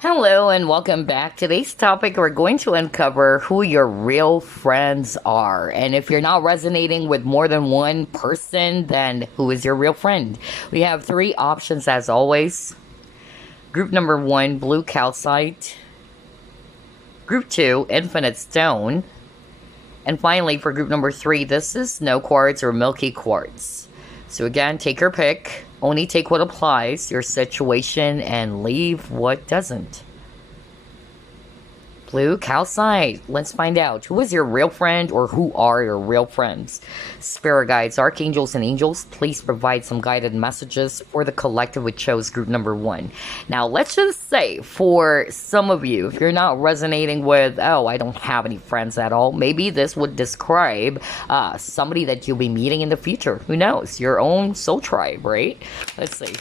Hello and welcome back. Today's topic, we're going to uncover who your real friends are. And if you're not resonating with more than one person, then who is your real friend? We have three options as always. Group number one, blue calcite. Group two, infinite stone. And finally, for group number three, this is snow quartz or milky quartz. So again, take your pick. Only take what applies, your situation, and leave what doesn't. Blue calcite. Let's find out. Who is your real friend or who are your real friends? Spirit guides, archangels, and angels, please provide some guided messages for the collective which chose group number one. Now, let's just say for some of you, if you're not resonating with, oh, I don't have any friends at all, maybe this would describe somebody that you'll be meeting in the future. Who knows? Your own soul tribe, right? Let's see.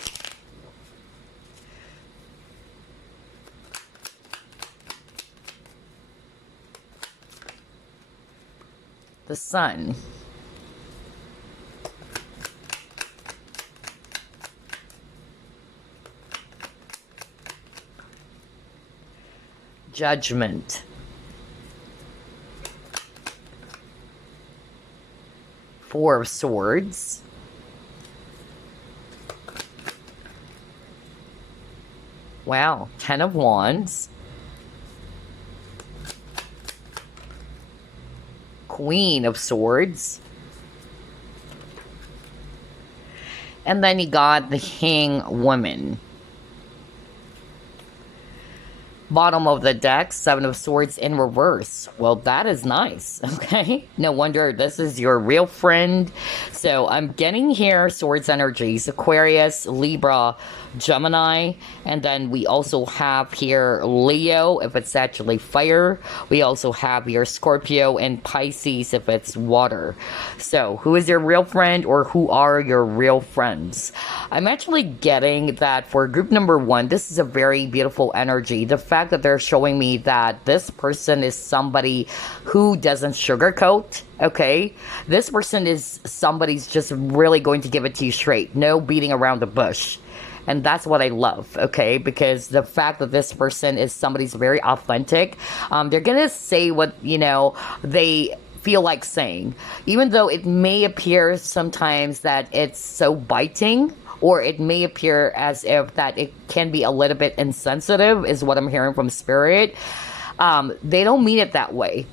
The sun. Judgment. Four of Swords. Wow, Ten of Wands. Queen of Swords. And then you got the King Woman. Bottom of the deck, Seven of Swords in reverse. Well, that is nice, okay? No wonder this is your real friend. So I'm getting here Swords energies, Aquarius, Libra, Gemini, and then we also have here Leo, if it's actually fire. We also have here Scorpio and Pisces, if it's water. So who is your real friend or who are your real friends? I'm actually getting that for group number one, this is a very beautiful energy. The fact that they're showing me that this person is somebody who doesn't sugarcoat. Okay, this person is somebody's just really going to give it to you straight, no beating around the bush. And that's what I love, okay? Because the fact that this person is somebody's very authentic, they're gonna say what, they feel like saying. Even though it may appear sometimes that it's so biting, or it may appear as if that it can be a little bit insensitive, is what I'm hearing from Spirit. They don't mean it that way.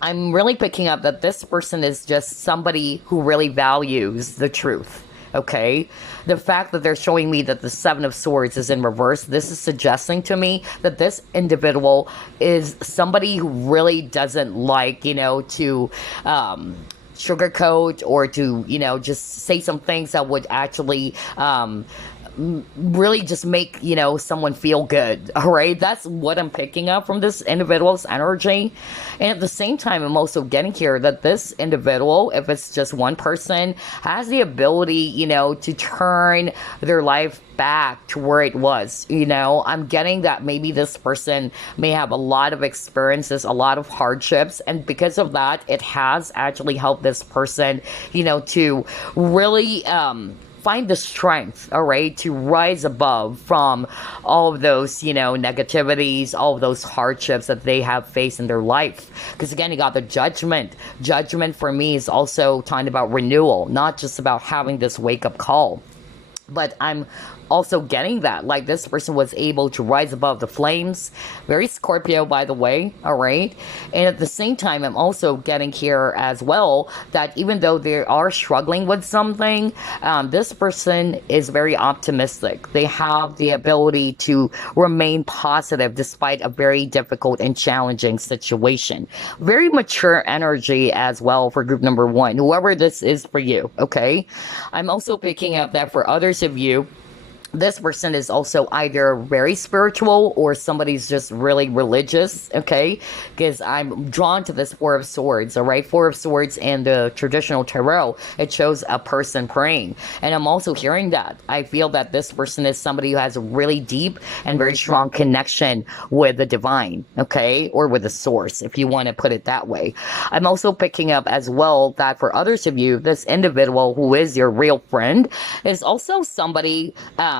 I'm really picking up that this person is just somebody who really values the truth. Okay, the fact that they're showing me that the Seven of Swords is in reverse, this is suggesting to me that this individual is somebody who really doesn't like, to sugarcoat or to, just say some things that would actually really just make someone feel good. All right, that's what I'm picking up from this individual's energy. And at the same time, I'm also getting here that this individual, if it's just one person, has the ability to turn their life back to where it was. I'm getting that maybe this person may have a lot of experiences, a lot of hardships, and because of that, it has actually helped this person to really find the strength, all right, to rise above from all of those, negativities, all of those hardships that they have faced in their life. Because again, you got the judgment. Judgment for me is also talking about renewal, not just about having this wake-up call. But I'm also getting that, like, this person was able to rise above the flames. Very Scorpio, by the way, all right? And at the same time, I'm also getting here as well that even though they are struggling with something, this person is very optimistic. They have the ability to remain positive despite a very difficult and challenging situation. Very mature energy as well for group number one, whoever this is for you, okay? I'm also picking up that for others of you, this person is also either very spiritual or somebody's just really religious, okay? Because I'm drawn to this Four of Swords, all right? Four of Swords in the traditional tarot, it shows a person praying. And I'm also hearing that. I feel that this person is somebody who has a really deep and very strong connection with the divine, okay? Or with the source, if you want to put it that way. I'm also picking up as well that for others of you, this individual who is your real friend is also somebody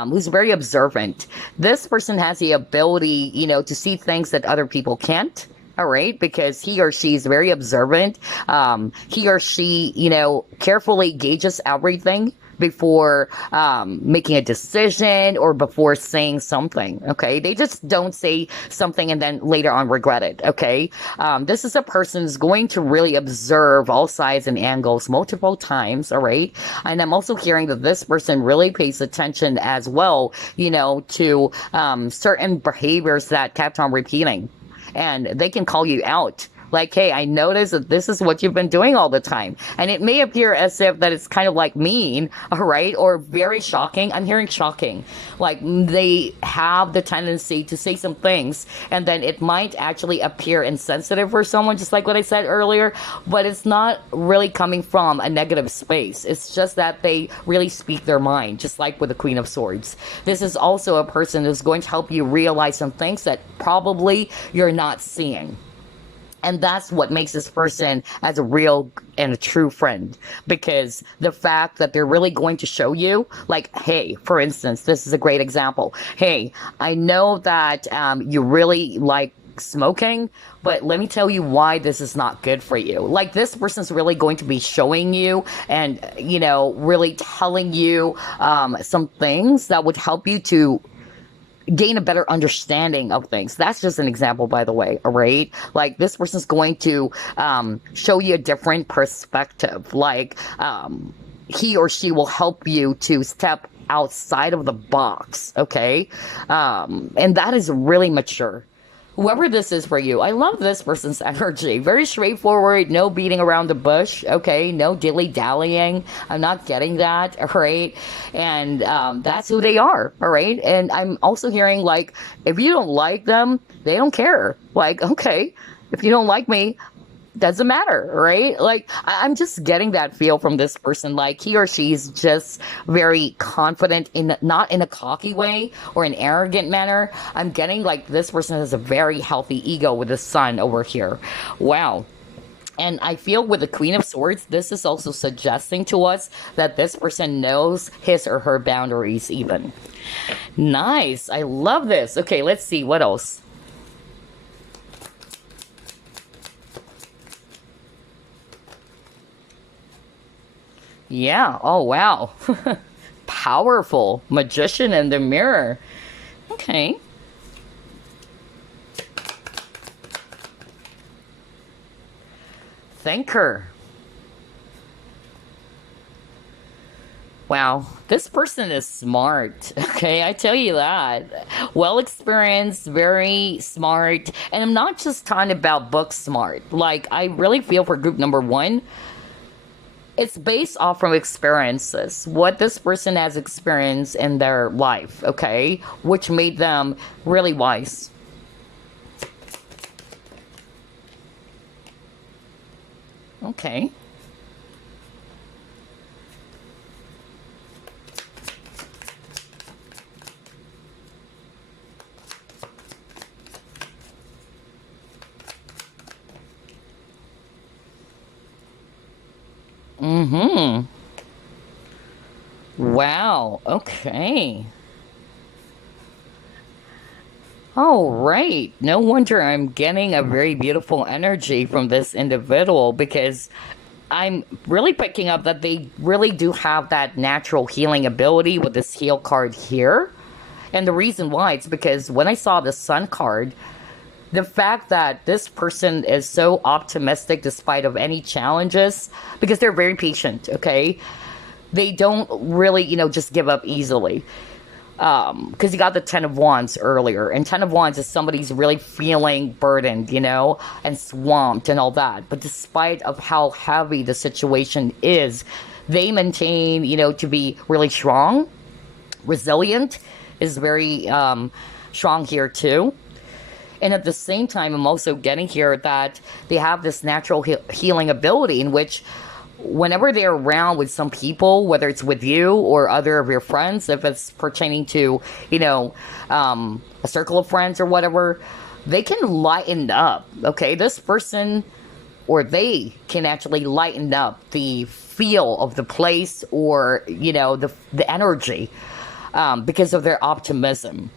who's very observant. This person has the ability, to see things that other people can't. All right, because he or she is very observant. He or she, carefully gauges everything before making a decision or before saying something. Okay, they just don't say something and then later on regret it. Okay, this is a person who's going to really observe all sides and angles multiple times. All right, and I'm also hearing that this person really pays attention as well, to certain behaviors that kept on repeating. And they can call you out. Like, hey, I noticed that this is what you've been doing all the time. And it may appear as if that it's kind of like mean, all right, or very shocking. I'm hearing shocking. Like, they have the tendency to say some things, and then it might actually appear insensitive for someone, just like what I said earlier, but it's not really coming from a negative space. It's just that they really speak their mind, just like with the Queen of Swords. This is also a person who's going to help you realize some things that probably you're not seeing. And that's what makes this person as a real and a true friend, because the fact that they're really going to show you, like, hey, for instance, this is a great example. Hey, I know that you really like smoking, but let me tell you why this is not good for you. Like, this person's really going to be showing you and, really telling you some things that would help you to gain a better understanding of things. That's just an example, by the way, all right? Like, this person's going to show you a different perspective. Like, he or she will help you to step outside of the box, okay? And that is really mature. Whoever this is for you, I love this person's energy. Very straightforward, no beating around the bush, okay? No dilly-dallying. I'm not getting that, all right? And that's who they are, all right? And I'm also hearing, like, if you don't like them, they don't care. Like, okay, if you don't like me, doesn't matter, right? Like, I'm just getting that feel from this person. Like, he or she's just very confident, not in a cocky way or an arrogant manner. I'm getting like this person has a very healthy ego with the sun over here. Wow. And I feel with the Queen of Swords, this is also suggesting to us that this person knows his or her boundaries even. Nice. I love this. Okay, let's see what else. Yeah. Oh, wow. Powerful. Magician in the mirror. Okay. Thinker. Wow. This person is smart. Okay, I tell you that. Well experienced, very smart. And I'm not just talking about book smart. Like, I really feel for group number one, it's based off from experiences, what this person has experienced in their life, okay, which made them really wise. Okay. Mm-hmm. Wow. Okay. Oh, right. No wonder I'm getting a very beautiful energy from this individual, because I'm really picking up that they really do have that natural healing ability with this heal card here. And the reason why, it's because when I saw the sun card, the fact that this person is so optimistic despite of any challenges, because they're very patient, okay? They don't really, just give up easily. Because you got the Ten of Wands earlier, and Ten of Wands is somebody's really feeling burdened, and swamped and all that. But despite of how heavy the situation is, they maintain, to be really strong, resilient, is very strong here too. And at the same time, I'm also getting here that they have this natural healing ability in which whenever they're around with some people, whether it's with you or other of your friends, if it's pertaining to, a circle of friends or whatever, they can lighten up, okay? This person, or they can actually lighten up the feel of the place, or, the energy. because of their optimism.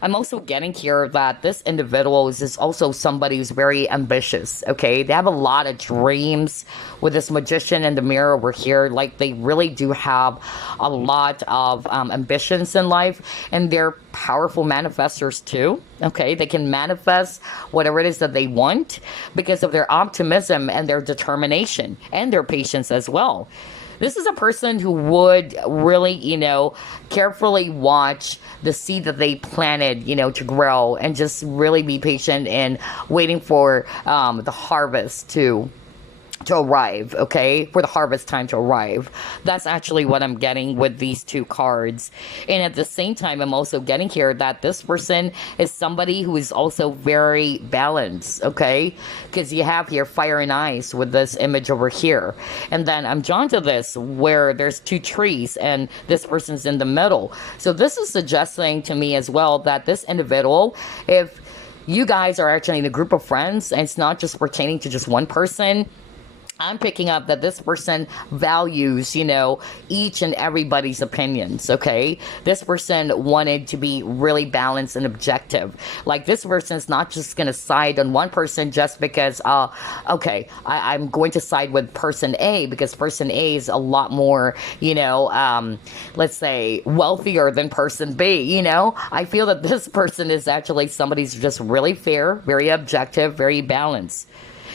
I'm also getting here that this individual is also somebody who's very ambitious, okay? They have a lot of dreams with this magician in the mirror over here. Like, they really do have a lot of ambitions in life, and they're powerful manifestors too, okay? They can manifest whatever it is that they want because of their optimism and their determination and their patience as well. This is a person who would really, carefully watch the seed that they planted, to grow, and just really be patient and waiting for the harvest to arrive, okay? For the harvest time to arrive. That's actually what I'm getting with these two cards. And at the same time, I'm also getting here that this person is somebody who is also very balanced, okay? Because you have here fire and ice with this image over here. And then I'm drawn to this where there's two trees and this person's in the middle. So this is suggesting to me as well that this individual, if you guys are actually in a group of friends and it's not just pertaining to just one person, I'm picking up that this person values, each and everybody's opinions, okay? This person wanted to be really balanced and objective. Like, this person's not just going to side on one person just because, I'm going to side with person A because person A is a lot more, let's say, wealthier than person B, I feel that this person is actually somebody who's just really fair, very objective, very balanced.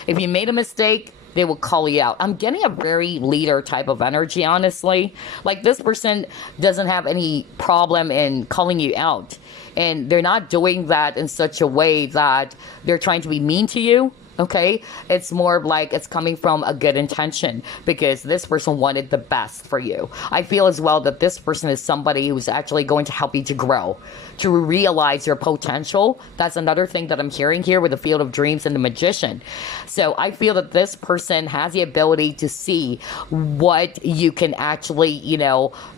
If you made a mistake, they will call you out. I'm getting a very leader type of energy, honestly. Like, this person doesn't have any problem in calling you out. And they're not doing that in such a way that they're trying to be mean to you. Okay, it's more like it's coming from a good intention because this person wanted the best for you. I feel as well that this person is somebody who's actually going to help you to grow, to realize your potential. That's another thing that I'm hearing here with the Field of Dreams and the Magician. So I feel that this person has the ability to see what you can actually,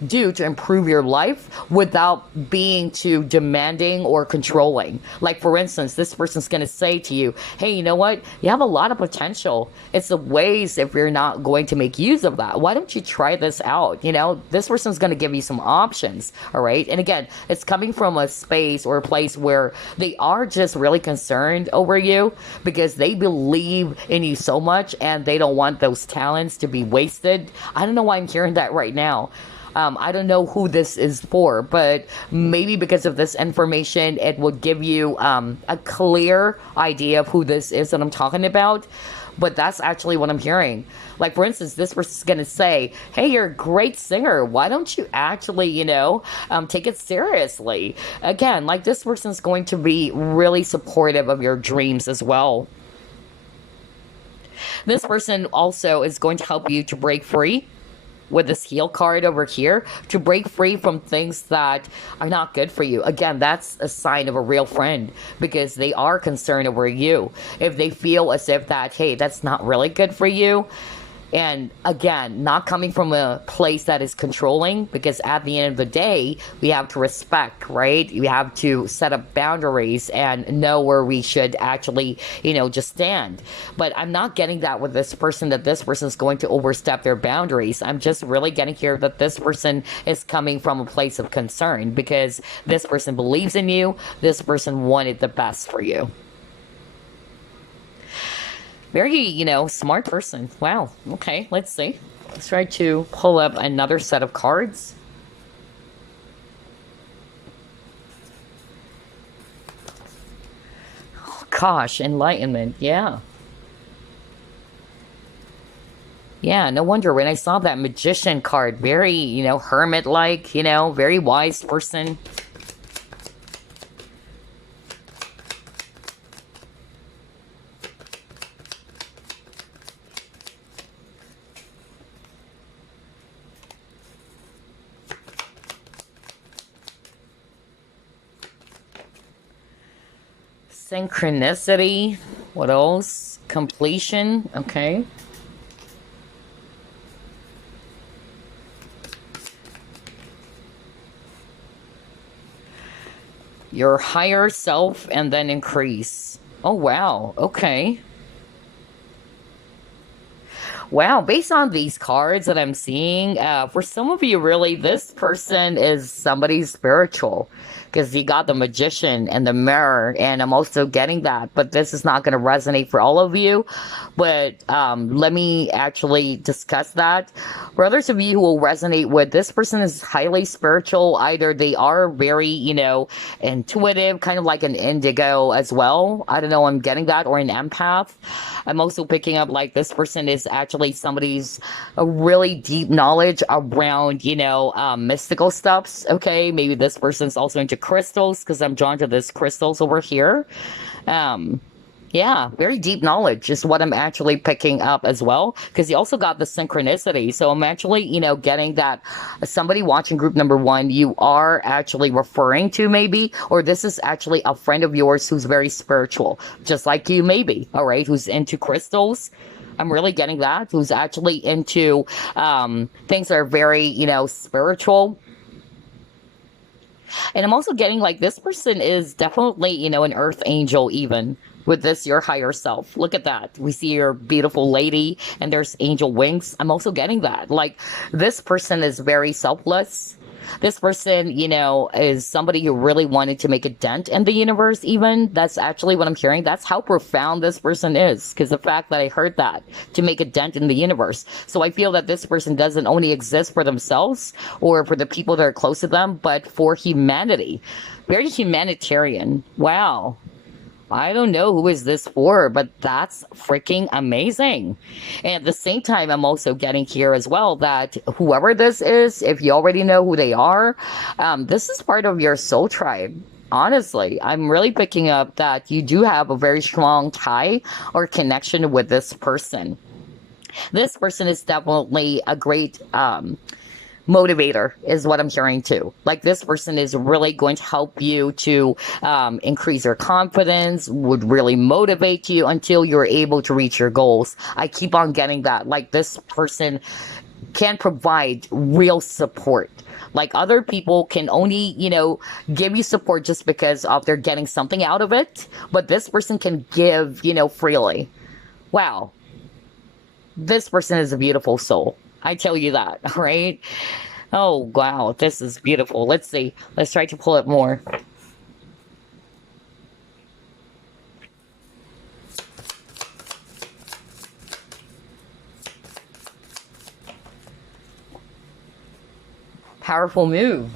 do to improve your life without being too demanding or controlling. Like, for instance, this person's going to say to you, hey, you know what? You have a lot of potential. It's the ways if you're not going to make use of that. Why don't you try this out? This person's going to give you some options. All right. And again, it's coming from a space or a place where they are just really concerned over you because they believe in you so much and they don't want those talents to be wasted. I don't know why I'm hearing that right now. I don't know who this is for, but maybe because of this information, it will give you a clear idea of who this is that I'm talking about. But that's actually what I'm hearing. Like, for instance, this person's going to say, hey, you're a great singer. Why don't you actually, take it seriously? Again, like, this person's going to be really supportive of your dreams as well. This person also is going to help you to break free with this heal card over here, to break free from things that are not good for you. Again, that's a sign of a real friend because they are concerned over you. If they feel as if that, hey, that's not really good for you, and again, not coming from a place that is controlling, because at the end of the day, we have to respect, right? We have to set up boundaries and know where we should actually, just stand. But I'm not getting that with this person, that this person is going to overstep their boundaries. I'm just really getting here that this person is coming from a place of concern because this person believes in you. This person wanted the best for you. Very, smart person. Wow. Okay, let's see. Let's try to pull up another set of cards. Oh, gosh, enlightenment. Yeah. Yeah, no wonder when I saw that magician card, very, hermit-like, very wise person. Synchronicity. What else? Completion. Okay. Your higher self and then increase. Oh, wow. Okay. Wow, based on these cards that I'm seeing, for some of you, really, this person is somebody spiritual because you got the magician and the mirror, and I'm also getting that. But this is not going to resonate for all of you. But let me actually discuss that. For others of you who will resonate with, this person is highly spiritual. Either they are very, intuitive, kind of like an indigo as well. I don't know, I'm getting that, or an empath. I'm also picking up like this person is actually somebody's a really deep knowledge around, mystical stuffs. Okay, maybe this person's also into crystals because I'm drawn to this crystals over here. Um, yeah, very deep knowledge is what I'm actually picking up as well. Because you also got the synchronicity. So I'm actually, getting that somebody watching group number one, you are actually referring to maybe, or this is actually a friend of yours who's very spiritual, just like you maybe, all right, who's into crystals. I'm really getting that, who's actually into things that are very, spiritual. And I'm also getting like this person is definitely, an earth angel, even with this, your higher self. Look at that. We see your beautiful lady and there's angel wings. I'm also getting that. Like this person is very selfless. This person, is somebody who really wanted to make a dent in the universe, even. That's actually what I'm hearing. That's how profound this person is. Because the fact that I heard that, to make a dent in the universe. So I feel that this person doesn't only exist for themselves or for the people that are close to them, but for humanity. Very humanitarian. Wow. I don't know who is this for, but that's freaking amazing. And at the same time, I'm also getting here as well that whoever this is, if you already know who they are, this is part of your soul tribe. Honestly, I'm really picking up that you do have a very strong tie or connection with this person. This person is definitely a great motivator is what I'm hearing too. Like this person is really going to help you to increase your confidence, would really motivate you until you're able to reach your goals. I keep on getting that. Like this person can provide real support. Like other people can only, give you support just because of they're getting something out of it. But this person can give, freely. Wow. This person is a beautiful soul. I tell you that, right? Oh, wow, this is beautiful. Let's see. Let's try to pull it more. Powerful move.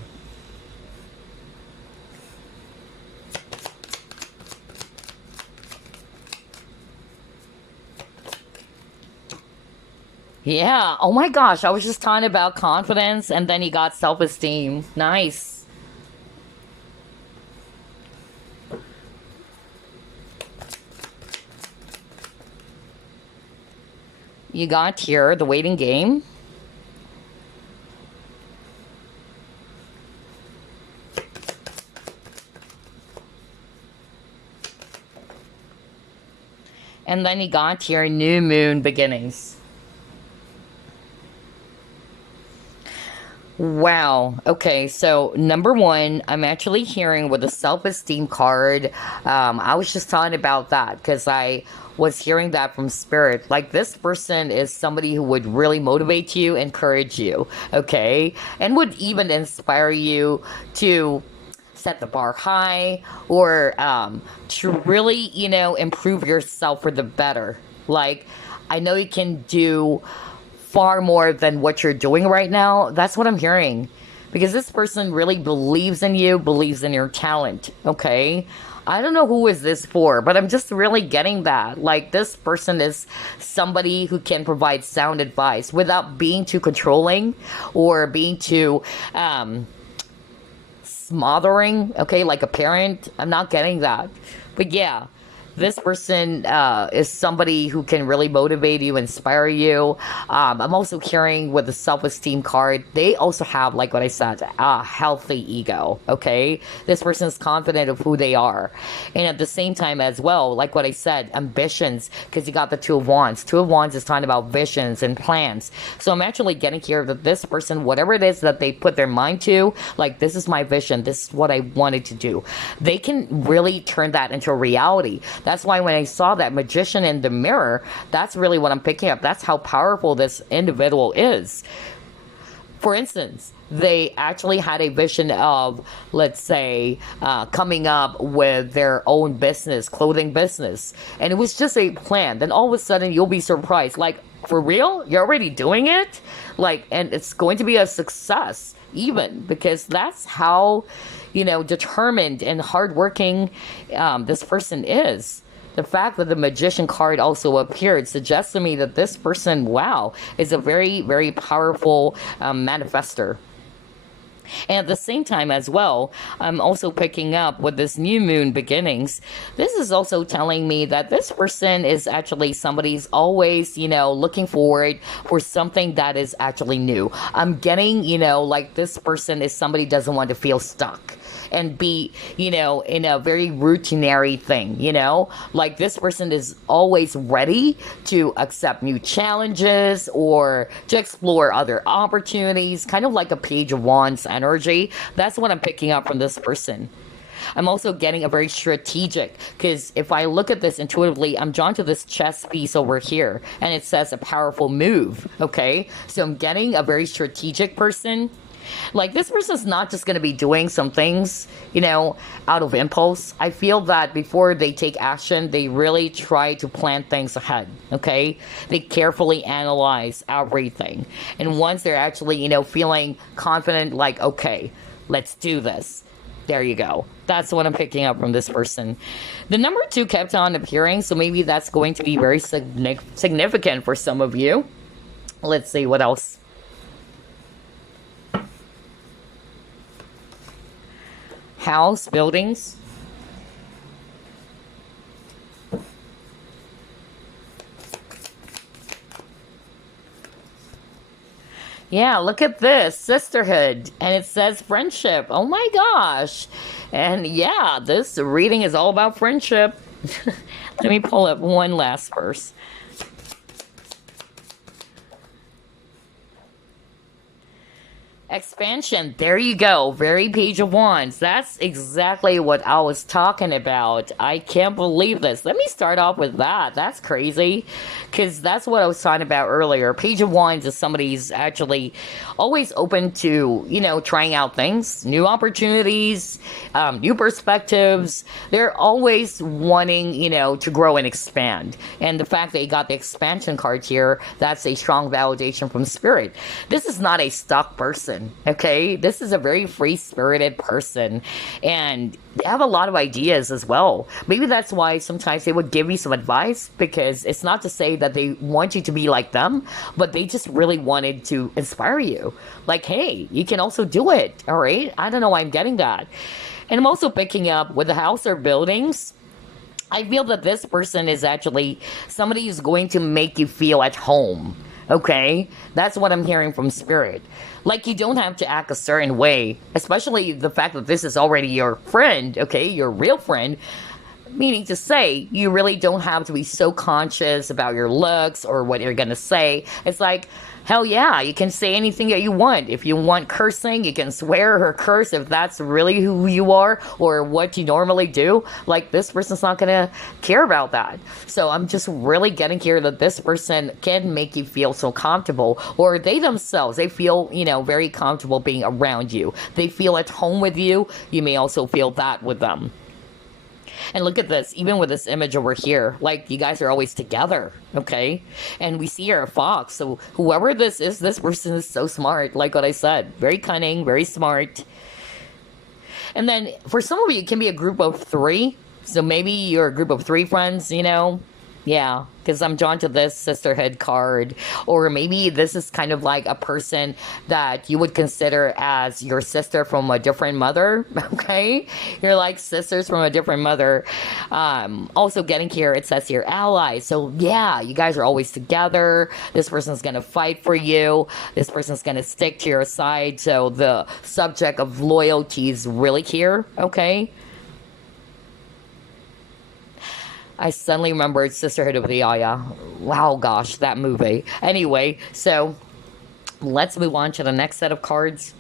Yeah. Oh my gosh. I was just talking about confidence and then you got self-esteem. Nice. You got here the waiting game. And then you got here new moon beginnings. Wow. Okay. So number one, I'm actually hearing with the self-esteem card. I was just talking about that because I was hearing that from spirit. Like this person is somebody who would really motivate you, encourage you. Okay. And would even inspire you to set the bar high or to really, improve yourself for the better. Like I know you can do far more than what you're doing right now. That's what I'm hearing. Because this person really believes in you, believes in your talent. Okay? I don't know who is this for, but I'm just really getting that. Like this person is somebody who can provide sound advice without being too controlling or being too smothering. Okay, like a parent. I'm not getting that. But yeah, this person is somebody who can really motivate you, inspire you. I'm also hearing with the self-esteem card, they also have, like what I said, a healthy ego, okay? This person is confident of who they are. And at the same time as well, like what I said, ambitions, because you got the Two of Wands. Two of Wands is talking about visions and plans. So I'm actually getting here that this person, whatever it is that they put their mind to, like this is my vision, this is what I wanted to do. They can really turn that into a reality. That's why when I saw that magician in the mirror, that's really what I'm picking up. That's how powerful this individual is. For instance, they actually had a vision of, let's say, coming up with their own business, clothing business. And it was just a plan. Then all of a sudden, you'll be surprised. Like, for real? You're already doing it? Like, and it's going to be a success, even, because that's how, determined and hardworking this person is. The fact that the magician card also appeared suggests to me that this person, wow, is a very, very powerful manifester. And at the same time as well, I'm also picking up with this new moon beginnings. This is also telling me that this person is actually somebody's always, looking forward for something that is actually new. I'm getting, like this person is somebody doesn't want to feel stuck and be, in a very routinary thing, like this person is always ready to accept new challenges or to explore other opportunities, kind of like a Page of Wands energy. That's what I'm picking up from this person. I'm also getting a very strategic, because if I look at this intuitively, I'm drawn to this chess piece over here, and it says a powerful move, okay? So I'm getting a very strategic person. Like, this person's not just going to be doing some things, out of impulse. I feel that before they take action, they really try to plan things ahead, okay? They carefully analyze everything. And once they're actually, feeling confident, like, okay, let's do this. There you go. That's what I'm picking up from this person. The number 2 kept on appearing, so maybe that's going to be very significant for some of you. Let's see what else. House, buildings. Yeah, look at this, sisterhood, and it says friendship. Oh my gosh. And yeah, this reading is all about friendship. Let me pull up one last verse. Expansion. There you go. Very Page of Wands. That's exactly what I was talking about. I can't believe this. Let me start off with that. That's crazy. Because that's what I was talking about earlier. Page of Wands is somebody who's actually always open to, trying out things, new opportunities, new perspectives. They're always wanting, to grow and expand. And the fact that you got the expansion card here, that's a strong validation from spirit. This is not a stuck person. Okay, this is a very free-spirited person, and they have a lot of ideas as well. Maybe that's why sometimes they would give you some advice, because it's not to say that they want you to be like them, but they just really wanted to inspire you. Like, hey, you can also do it, all right? I don't know why I'm getting that. And I'm also picking up with the house or buildings. I feel that this person is actually somebody who's going to make you feel at home. Okay, that's what I'm hearing from spirit. Like, you don't have to act a certain way, especially the fact that this is already your friend, okay, your real friend. Meaning to say, you really don't have to be so conscious about your looks or what you're gonna say. It's like, hell yeah, you can say anything that you want. If you want cursing, you can swear or curse if that's really who you are or what you normally do. Like, this person's not gonna care about that. So I'm just really getting here that this person can make you feel so comfortable, or they themselves, they feel, very comfortable being around you. They feel at home with you. You may also feel that with them. And look at this, even with this image over here, like, you guys are always together, okay? And we see here a fox, so whoever this is, this person is so smart, like what I said. Very cunning, very smart. And then, for some of you, it can be a group of 3. So maybe you're a group of 3 friends, Yeah, because I'm drawn to this sisterhood card. Or maybe this is kind of like a person that you would consider as your sister from a different mother, okay? You're like sisters from a different mother. Also getting here, it says here, allies. So yeah, you guys are always together. This person's going to fight for you. This person's going to stick to your side. So the subject of loyalty is really here, okay? I suddenly remembered Sisterhood of the Aya. Wow, gosh, that movie. Anyway, so let's move on to the next set of cards.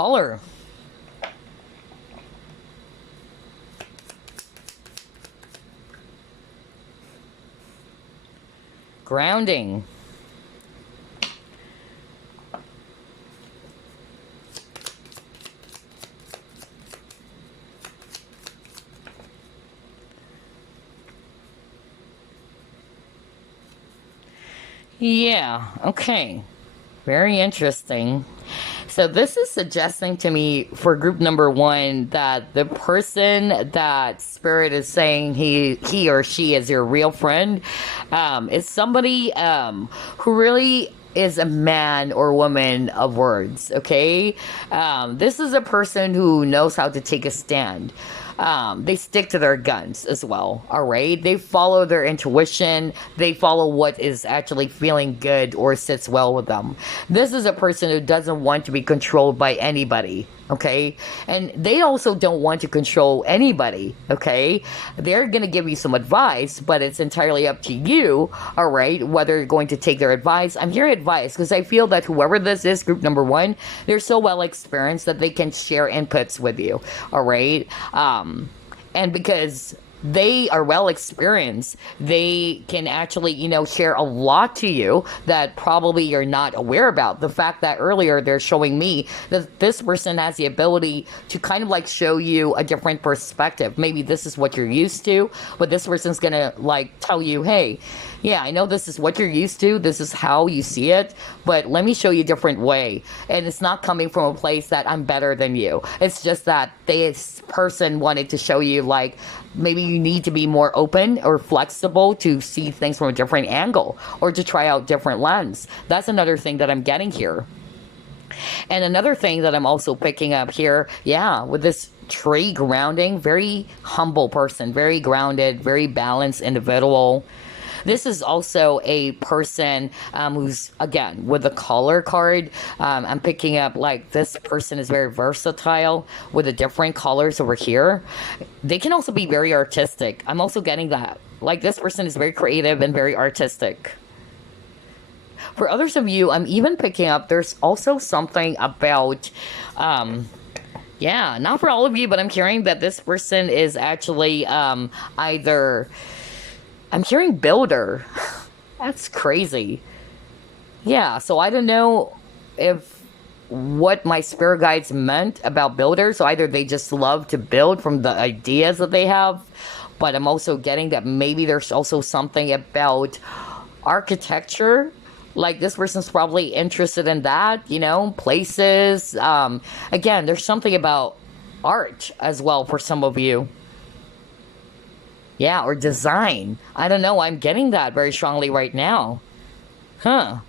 color. Grounding. Yeah, okay. Very interesting. So this is suggesting to me for group number one that the person that spirit is saying he or she is your real friend is somebody who really is a man or woman of words. Okay, this is a person who knows how to take a stand. They stick to their guns as well. All right. They follow their intuition. They follow what is actually feeling good or sits well with them. This is a person who doesn't want to be controlled by anybody. Okay. And they also don't want to control anybody. Okay. They're going to give you some advice, but it's entirely up to you. All right. Whether you're going to take their advice. I'm hearing advice because I feel that whoever this is, group number one, they're so well experienced that they can share inputs with you. All right. And because they are well experienced, they can actually, share a lot to you that probably you're not aware about. The fact that earlier they're showing me that this person has the ability to kind of like show you a different perspective. Maybe this is what you're used to, but this person's gonna like tell you, hey, yeah, I know this is what you're used to. This is how you see it, but let me show you a different way. And it's not coming from a place that I'm better than you. It's just that this person wanted to show you like, maybe you need to be more open or flexible to see things from a different angle or to try out different lens. That's another thing that I'm getting here. And another thing that I'm also picking up here, yeah, with this tree grounding, very humble person, very grounded, very balanced individual. This is also a person who's, again, with the color card, I'm picking up like this person is very versatile with the different colors over here. They can also be very artistic. I'm also getting that. Like this person is very creative and very artistic. For others of you, I'm even picking up there's also something about, yeah, not for all of you, but I'm hearing that this person is actually either... I'm hearing builder. That's crazy. Yeah, so I don't know if what my spirit guides meant about builders. So either they just love to build from the ideas that they have, but I'm also getting that maybe there's also something about architecture. Like this person's probably interested in that, places. Again, there's something about art as well for some of you. Yeah, or design. I don't know. I'm getting that very strongly right now. Huh.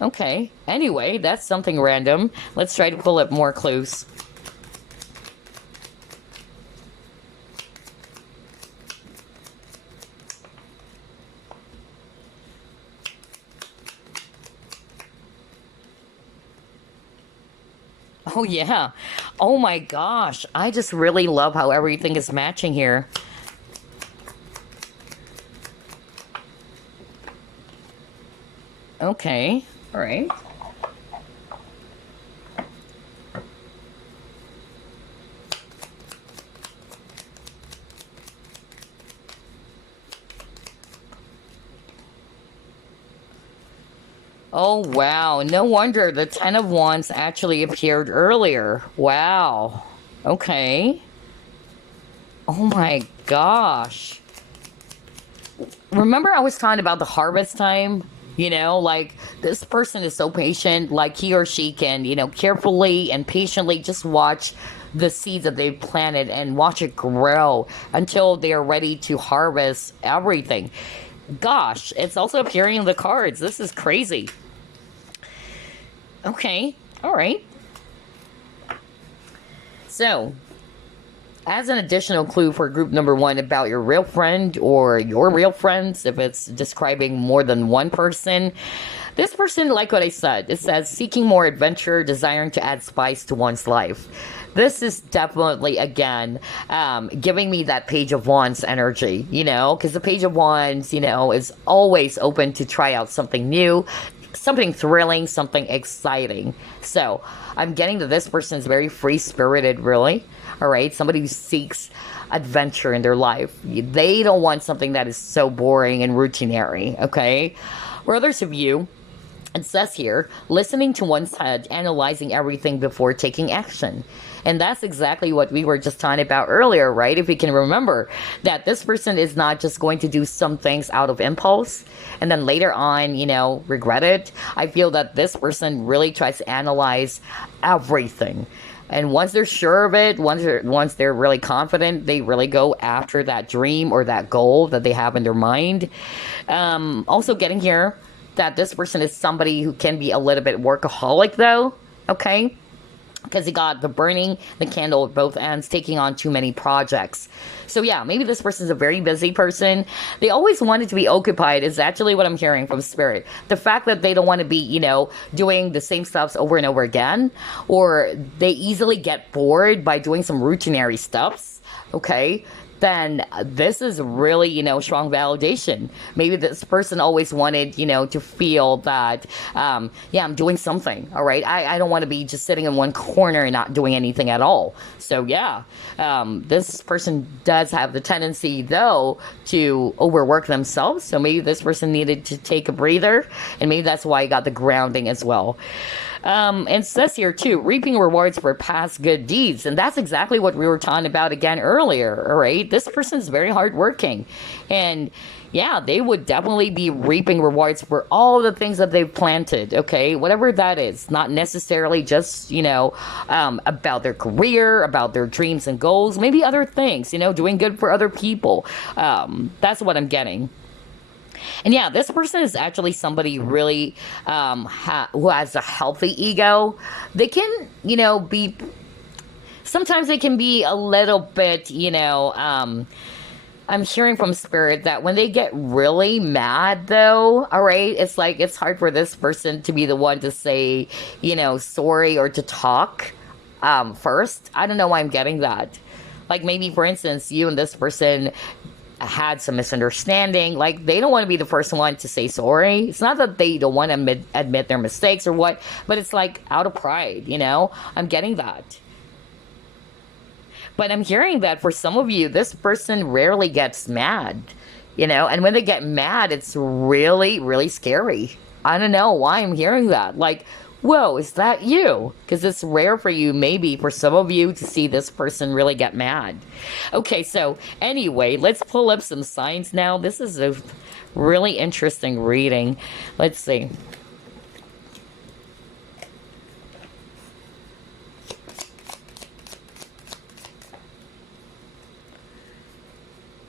Okay. Anyway, that's something random. Let's try to pull up more clues. Oh, yeah. Oh, my gosh. I just really love how everything is matching here. Okay, all right. Oh, wow. No wonder the Ten of Wands actually appeared earlier. Wow. Okay. Oh my gosh. Remember I was talking about the harvest time? Like this person is so patient, like he or she can, carefully and patiently just watch the seeds that they've planted and watch it grow until they are ready to harvest everything. Gosh, it's also appearing in the cards. This is crazy. Okay, all right. So, as an additional clue for group number one about your real friend or your real friends, if it's describing more than one person, this person, like what I said, it says seeking more adventure, desiring to add spice to one's life. This is definitely, again, giving me that Page of Wands energy, because the Page of Wands, is always open to try out something new, something thrilling, something exciting. So I'm getting that this person is very free spirited, really. All right, somebody who seeks adventure in their life. They don't want something that is so boring and routinary. Okay, for others of you, it says here, listening to one's head, analyzing everything before taking action. And that's exactly what we were just talking about earlier, right? If you can remember that this person is not just going to do some things out of impulse and then later on, regret it. I feel that this person really tries to analyze everything. And once they're sure of it, once they're really confident, they really go after that dream or that goal that they have in their mind. Also getting here that this person is somebody who can be a little bit workaholic though, okay? Because he got the burning the candle at both ends, taking on too many projects. So yeah, maybe this person's a very busy person. They always wanted to be occupied is actually what I'm hearing from Spirit. The fact that they don't want to be, doing the same stuffs over and over again, or they easily get bored by doing some routinary stuffs, okay? Then this is really, strong validation. Maybe this person always wanted, to feel that, I'm doing something, all right? I don't want to be just sitting in one corner and not doing anything at all. So, yeah, this person does have the tendency, though, to overwork themselves. So maybe this person needed to take a breather, and maybe that's why I got the grounding as well. And it says here too, reaping rewards for past good deeds. And that's exactly what we were talking about again earlier, all right? This person is very hardworking. And yeah, they would definitely be reaping rewards for all the things that they've planted, okay? Whatever that is, not necessarily just, about their career, about their dreams and goals, maybe other things, doing good for other people. That's what I'm getting. And yeah, this person is actually somebody really who has a healthy ego. They can, be, sometimes they can be a little bit, I'm hearing from Spirit that when they get really mad, though, all right, it's like it's hard for this person to be the one to say, sorry or to talk first. I don't know why I'm getting that. Like maybe, for instance, you and this person had some misunderstanding. Like they don't want to be the first one to say sorry. It's not that they don't want to admit their mistakes or what, but it's like out of pride, I'm getting that. But I'm hearing that for some of you, this person rarely gets mad, and when they get mad, it's really, really scary. I don't know why I'm hearing that. Like, whoa, is that you? Because it's rare for you, maybe, for some of you to see this person really get mad. Okay, so anyway, let's pull up some signs now. This is a really interesting reading. Let's see.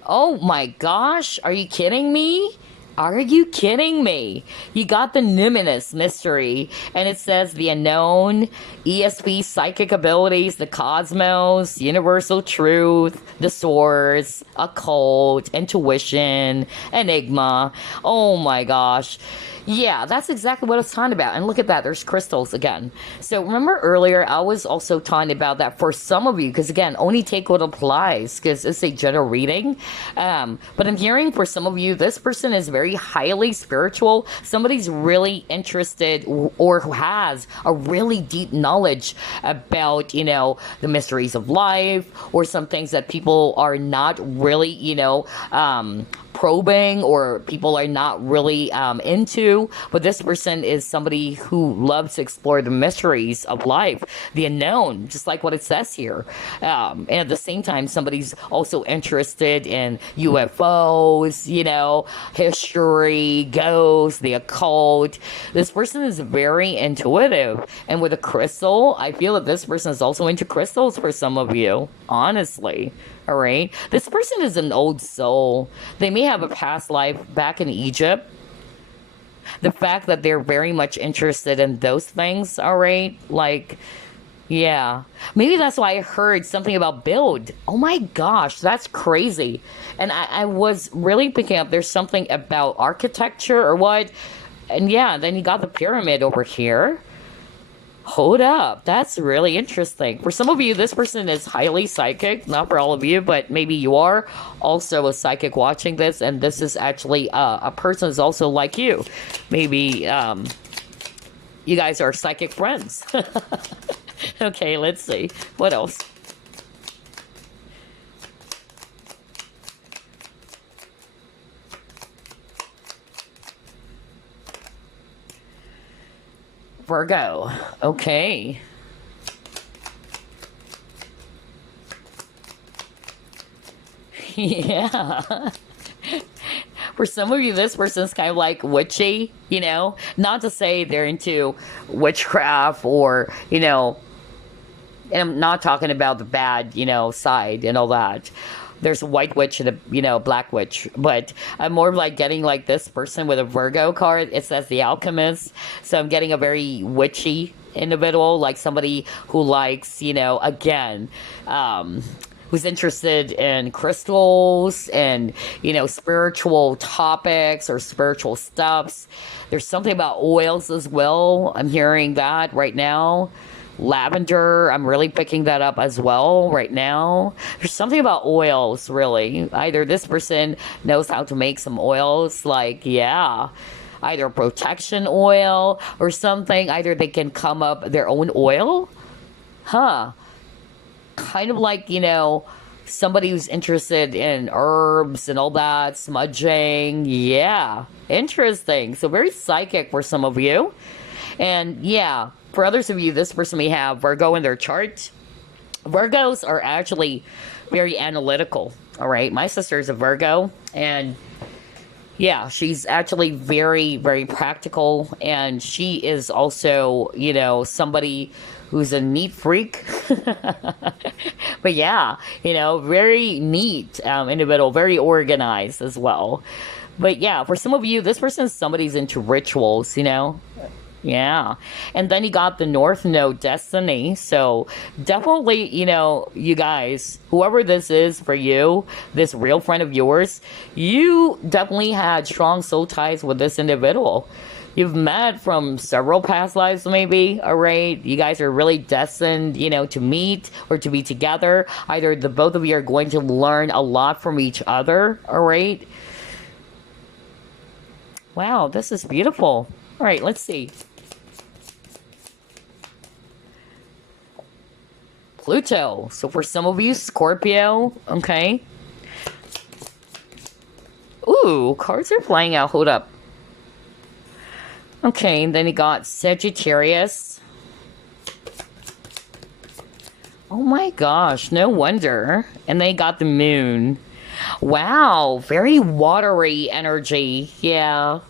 Oh my gosh, are you kidding me? Are you kidding me? You got the numinous mystery, and it says the unknown, ESP, psychic abilities, the cosmos, universal truth, the source, occult, intuition, enigma. Oh my gosh. Yeah, that's exactly what I was talking about. And look at that, there's crystals again. So remember earlier, I was also talking about that for some of you, because again, only take what applies, because it's a general reading. But I'm hearing for some of you, this person is very highly spiritual. Somebody's really interested or who has a really deep knowledge about, the mysteries of life, or some things that people are not really, probing, or people are not really into. But this person is somebody who loves to explore the mysteries of life, the unknown, just like what it says here. And at the same time, somebody's also interested in UFOs, history, ghosts, the occult. This person is very intuitive. And with a crystal, I feel that this person is also into crystals for some of you, honestly. All right. This person is an old soul. They may have a past life back in Egypt. The fact that they're very much interested in those things. All right. Like, yeah. Maybe that's why I heard something about build. Oh my gosh, that's crazy. And I was really picking up there's something about architecture or what. And yeah, then you got the pyramid over here. Hold up, that's really interesting. For some of you, this person is highly psychic. Not for all of you, but maybe you are also a psychic watching this, and this is actually a person who's also like you. Maybe you guys are psychic friends. Okay, let's see. What else? Virgo. Okay. Yeah. For some of you, this person's kind of like witchy, you know? Not to say they're into witchcraft or, you know, and I'm not talking about the bad, you know, side and all that. There's a white witch and a, you know, black witch, but I'm more of like getting like this person with a Virgo card. It says the alchemist, so I'm getting a very witchy individual, like somebody who likes, you know, again, who's interested in crystals and, you know, spiritual topics or spiritual stuffs. There's something about oils as well. I'm hearing that right now. Lavender, I'm really picking that up as well right now. There's something about oils, really. Either this person knows how to make some oils, like, yeah, either protection oil or something. Either they can come up their own oil. Huh. Kind of like, you know, somebody who's interested in herbs and all that, smudging. Yeah, interesting. So very psychic for some of you. And yeah, for others of you, this person may have Virgo in their chart. Virgos are actually very analytical. All right. My sister is a Virgo, and yeah, she's actually very, very practical. And she is also, you know, somebody who's a neat freak. But yeah, you know, very neat individual, very organized as well. But yeah, for some of you, this person is somebody who's into rituals, you know. Yeah. And then you got the North Node Destiny. So definitely, you know, you guys, whoever this is for you, this real friend of yours, you definitely had strong soul ties with this individual. You've met from several past lives, maybe. All right. You guys are really destined, you know, to meet or to be together. Either the both of you are going to learn a lot from each other. All right. Wow, this is beautiful. All right, let's see. Pluto. So for some of you, Scorpio. Okay. Ooh, cards are flying out. Hold up. Okay, and then you got Sagittarius. Oh my gosh, no wonder. And then you got the moon. Wow, very watery energy. Yeah.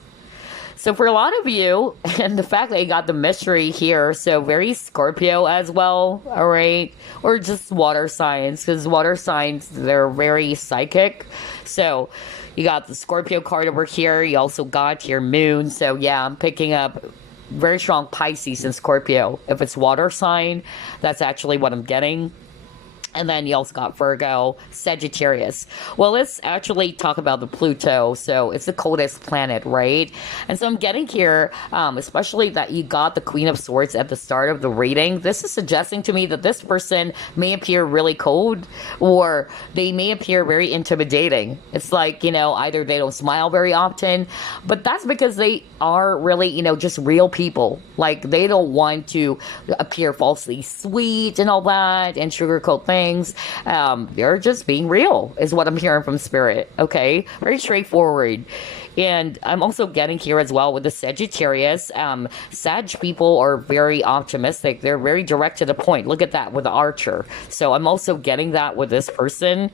So for a lot of you, and the fact that you got the mystery here, so very Scorpio as well, all right? Or just water signs, because water signs, they're very psychic. So you got the Scorpio card over here. You also got your moon. So yeah, I'm picking up very strong Pisces and Scorpio. If it's water sign, that's actually what I'm getting. And then you also got Virgo, Sagittarius. Well, let's actually talk about the Pluto. So it's the coldest planet, right? And so I'm getting here, especially that you got the Queen of Swords at the start of the reading. This is suggesting to me that this person may appear really cold, or they may appear very intimidating. It's like, you know, either they don't smile very often, but that's because they are really, you know, just real people. Like, they don't want to appear falsely sweet and all that and sugarcoat things. They're just being real, is what I'm hearing from Spirit. Okay, very straightforward. And I'm also getting here as well with the Sagittarius. Sag people are very optimistic. They're very direct to the point. Look at that with the Archer. So I'm also getting that with this person.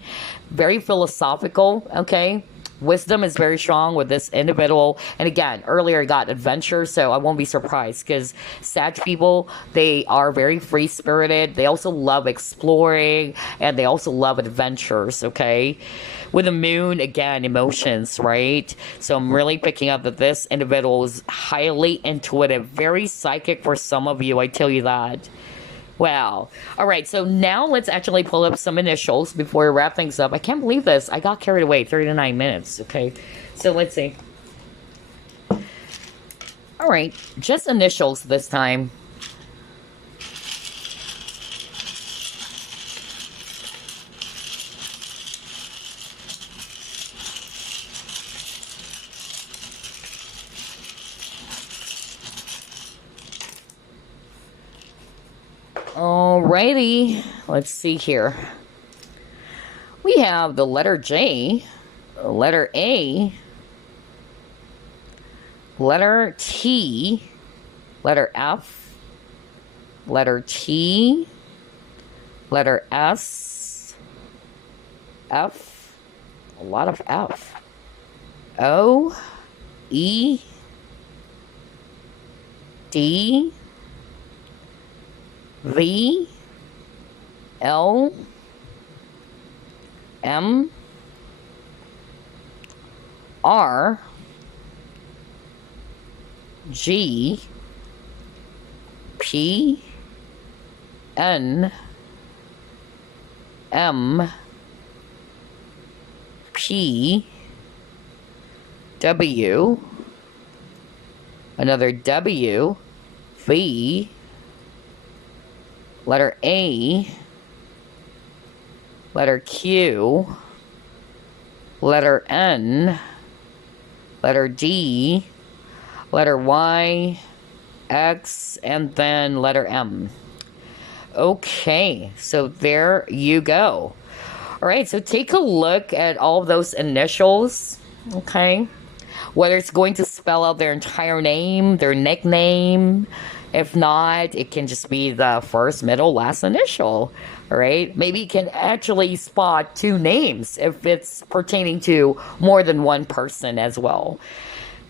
Very philosophical. Okay. Wisdom is very strong with this individual. And again, earlier I got adventure, so I won't be surprised, because Sag people, they are very free-spirited. They also love exploring, and they also love adventures, okay? With the moon, again, emotions, right? So I'm really picking up that this individual is highly intuitive, very psychic for some of you, I tell you that. Wow. All right. So now let's actually pull up some initials before we wrap things up. I can't believe this. I got carried away. 39 minutes. Okay. So let's see. All right. Just initials this time. Alrighty, let's see here. We have the letter J, letter A, letter T, letter F, letter T, letter S, F, a lot of F, O, E, D, V, L, M, R, G, P, N, M, P, W, another W, V, letter A, letter Q, letter N, letter D, letter Y, X, and then letter M. Okay, so there you go. All right, so take a look at all of those initials, okay? Whether it's going to spell out their entire name, their nickname. If not, it can just be the first, middle, last initial. All right, maybe you can actually spot two names if it's pertaining to more than one person as well.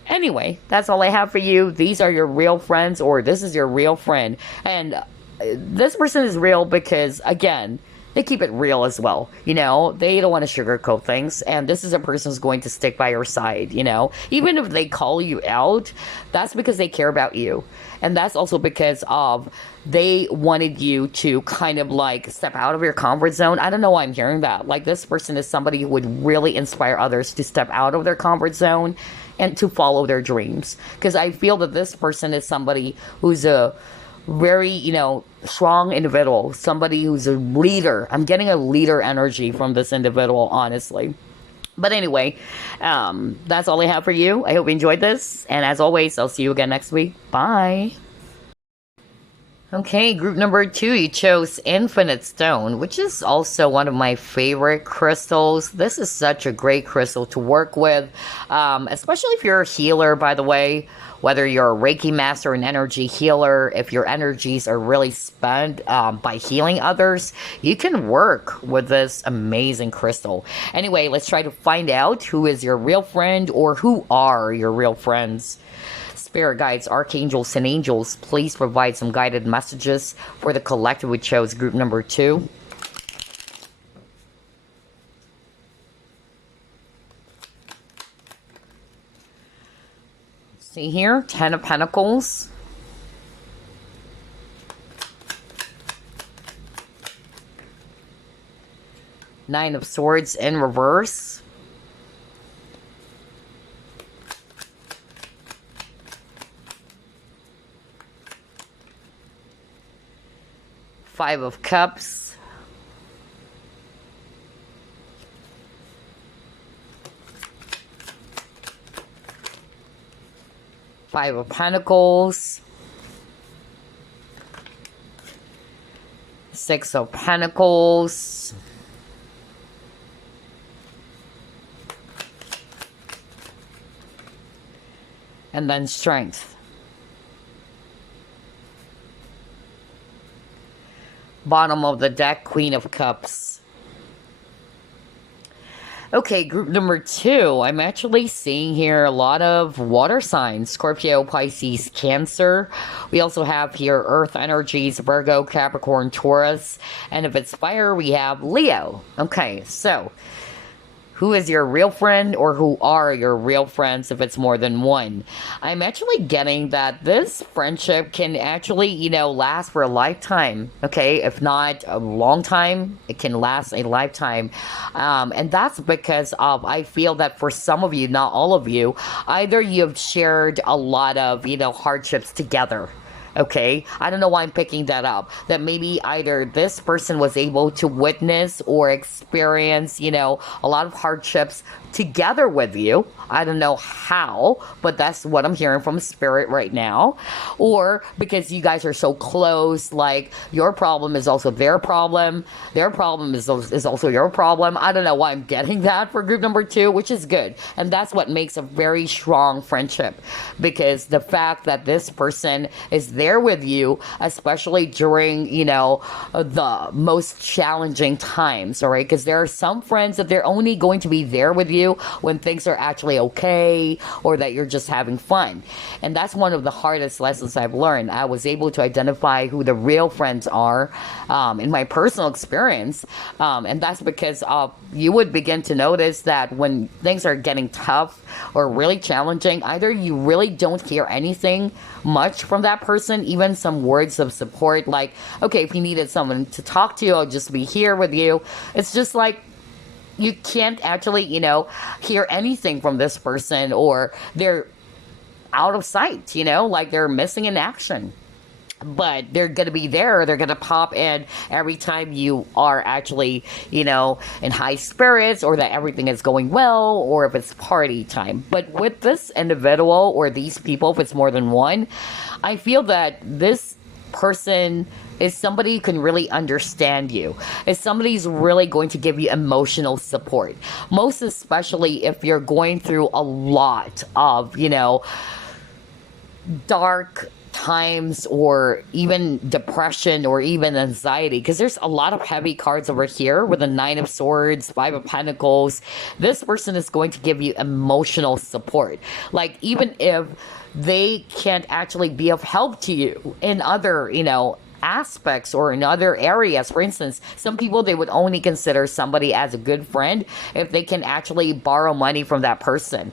Anyway, that's all I have for you. These are your real friends, or this is your real friend. And this person is real because, again, they keep it real as well. You know, they don't want to sugarcoat things. And this is a person who's going to stick by your side, you know. Even if they call you out, that's because they care about you. And that's also because of they wanted you to kind of like step out of your comfort zone. I don't know why I'm hearing that. Like, this person is somebody who would really inspire others to step out of their comfort zone and to follow their dreams. Because I feel that this person is somebody who's a very, you know, strong individual, somebody who's a leader. I'm getting a leader energy from this individual, honestly. But anyway, that's all I have for you. I hope you enjoyed this. And as always, I'll see you again next week. Bye. Okay, group number 2, you chose Infinite Stone, which is also one of my favorite crystals. This is such a great crystal to work with, especially if you're a healer, by the way. Whether you're a Reiki master, an energy healer, if your energies are really spent by healing others, you can work with this amazing crystal. Anyway, let's try to find out who is your real friend or who are your real friends. Spirit guides, archangels, and angels, please provide some guided messages for the collective we chose, group number 2. See here, 10 of Pentacles. Nine of Swords in reverse. Five of Cups. Five of Pentacles. Six of Pentacles. And then Strength. Bottom of the deck, Queen of Cups. Okay, group number 2. I'm actually seeing here a lot of water signs. Scorpio, Pisces, Cancer. We also have here Earth energies, Virgo, Capricorn, Taurus. And if it's fire, we have Leo. Okay, so who is your real friend or who are your real friends if it's more than one? I'm actually getting that this friendship can actually, you know, last for a lifetime, okay? If not a long time, it can last a lifetime. And that's because of, I feel that for some of you, not all of you, either you've shared a lot of, you know, hardships together. Okay, I don't know why I'm picking that up. That maybe either this person was able to witness or experience, you know, a lot of hardships together with you. I don't know how, but that's what I'm hearing from spirit right now. Or because you guys are so close, like your problem is also their problem is also your problem. I don't know why I'm getting that for group number 2, which is good. And that's what makes a very strong friendship, because the fact that this person is there with you, especially during, the most challenging times, all right? Because there are some friends that they're only going to be there with you when things are actually okay, or that you're just having fun. And that's one of the hardest lessons I've learned. I was able to identify who the real friends are in my personal experience. And that's because you would begin to notice that when things are getting tough or really challenging, either you really don't hear anything much from that person, even some words of support, like, okay, if you needed someone to talk to, I'll just be here with you. It's just like, you can't actually, hear anything from this person, or they're out of sight, like they're missing in action. But they're going to be there. They're going to pop in every time you are actually, in high spirits, or that everything is going well, or if it's party time. But with this individual or these people, if it's more than one, I feel that this person is somebody who can really understand you, is somebody who's really going to give you emotional support, most especially if you're going through a lot of, dark times, or even depression, or even anxiety, because there's a lot of heavy cards over here with the 9 of Swords, 5 of Pentacles. This person is going to give you emotional support, like even if they can't actually be of help to you in other, aspects or in other areas. For instance, some people, they would only consider somebody as a good friend if they can actually borrow money from that person.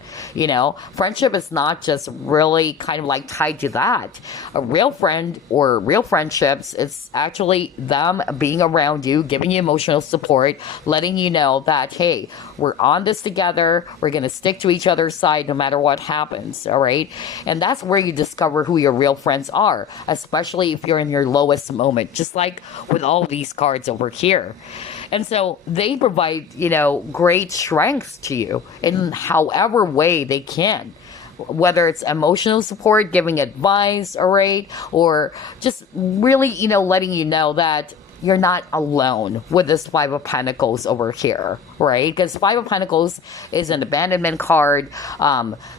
Friendship is not just really kind of like tied to that. A real friend or real friendships, it's actually them being around you, giving you emotional support, letting you know that, hey, we're on this together, we're going to stick to each other's side no matter what happens, all right? And that's where you discover who your real friends are, especially if you're in your lowest moment, just like with all these cards over here. And so they provide, great strength to you in however way they can, whether it's emotional support, giving advice, all right, or just really, letting you know that you're not alone with this 5 of Pentacles over here, right? Because 5 of Pentacles is an abandonment card.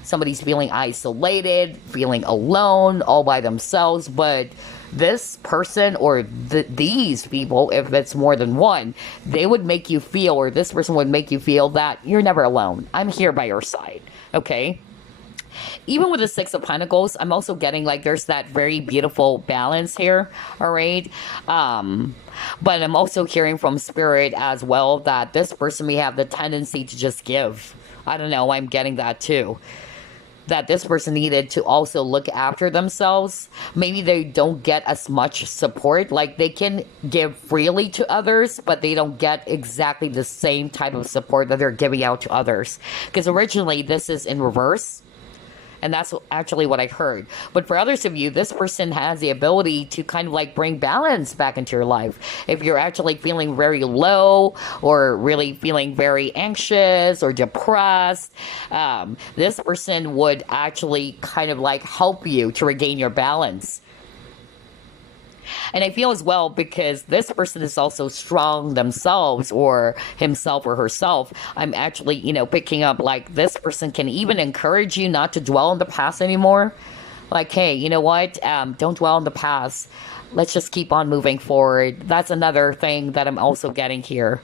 Somebody's feeling isolated, feeling alone, all by themselves. But this person, or these people, if it's more than one, they would make you feel, or this person would make you feel that you're never alone. I'm here by your side, okay? Even with the 6 of Pentacles, I'm also getting like there's that very beautiful balance here, all right? But I'm also hearing from Spirit as well that this person may have the tendency to just give. I don't know, I'm getting that too. That this person needed to also look after themselves. Maybe they don't get as much support. Like they can give freely to others, but they don't get exactly the same type of support that they're giving out to others. Because originally this is in reverse. And that's actually what I heard. But for others of you, this person has the ability to kind of like bring balance back into your life. If you're actually feeling very low, or really feeling very anxious or depressed, this person would actually kind of like help you to regain your balance. And I feel as well, because this person is also strong themselves, or himself or herself, I'm actually, picking up like this person can even encourage you not to dwell on the past anymore. Like, hey, you know what? Don't dwell on the past. Let's just keep on moving forward. That's another thing that I'm also getting here.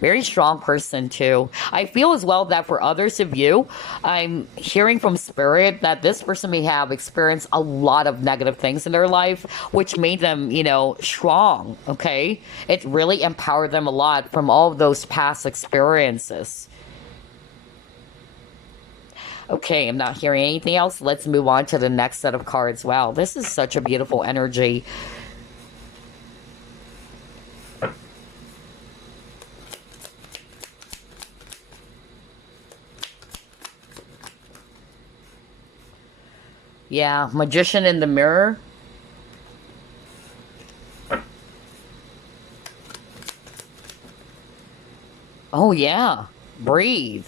Very strong person too. I feel as well that for others of you, I'm hearing from Spirit that this person may have experienced a lot of negative things in their life, which made them, strong, okay? It really empowered them a lot from all of those past experiences. Okay, I'm not hearing anything else. Let's move on to the next set of cards. Wow, this is such a beautiful energy. Yeah, Magician in the Mirror. Oh, yeah. Breathe.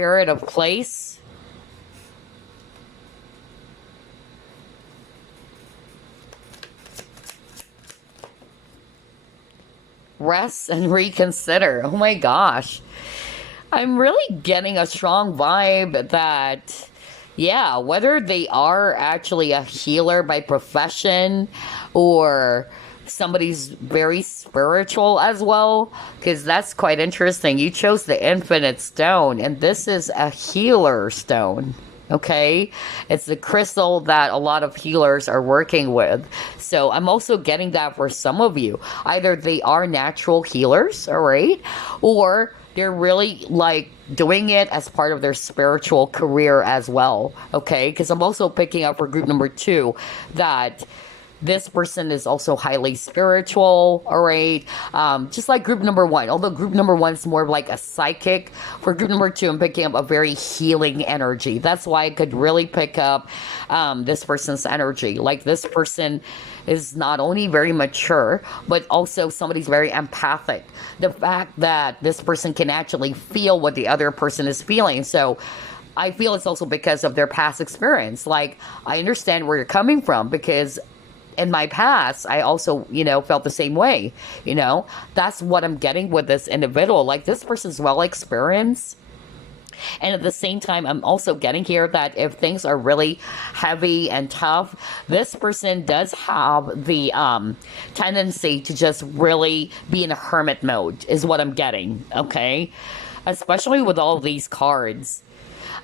spirit of place. Rest and reconsider. Oh my gosh. I'm really getting a strong vibe that, yeah, whether they are actually a healer by profession or somebody's very spiritual as well, because that's quite interesting. You chose the infinite stone, and this is a healer stone. Okay, it's the crystal that a lot of healers are working with. So I'm also getting that for some of you. Either they are natural healers, all right, or they're really like doing it as part of their spiritual career as well. Okay, because I'm also picking up for group number 2 that this person is also highly spiritual, all right? Just like group number 1, although group number 1 is more like a psychic. For group number 2, I'm picking up a very healing energy. That's why I could really pick up this person's energy. Like this person is not only very mature, but also somebody's very empathic. The fact that this person can actually feel what the other person is feeling. So I feel it's also because of their past experience. Like, I understand where you're coming from because in my past, I also, felt the same way. That's what I'm getting with this individual. Like, this person's well experienced. And at the same time, I'm also getting here that if things are really heavy and tough, this person does have the tendency to just really be in a hermit mode, is what I'm getting, okay? Especially with all these cards.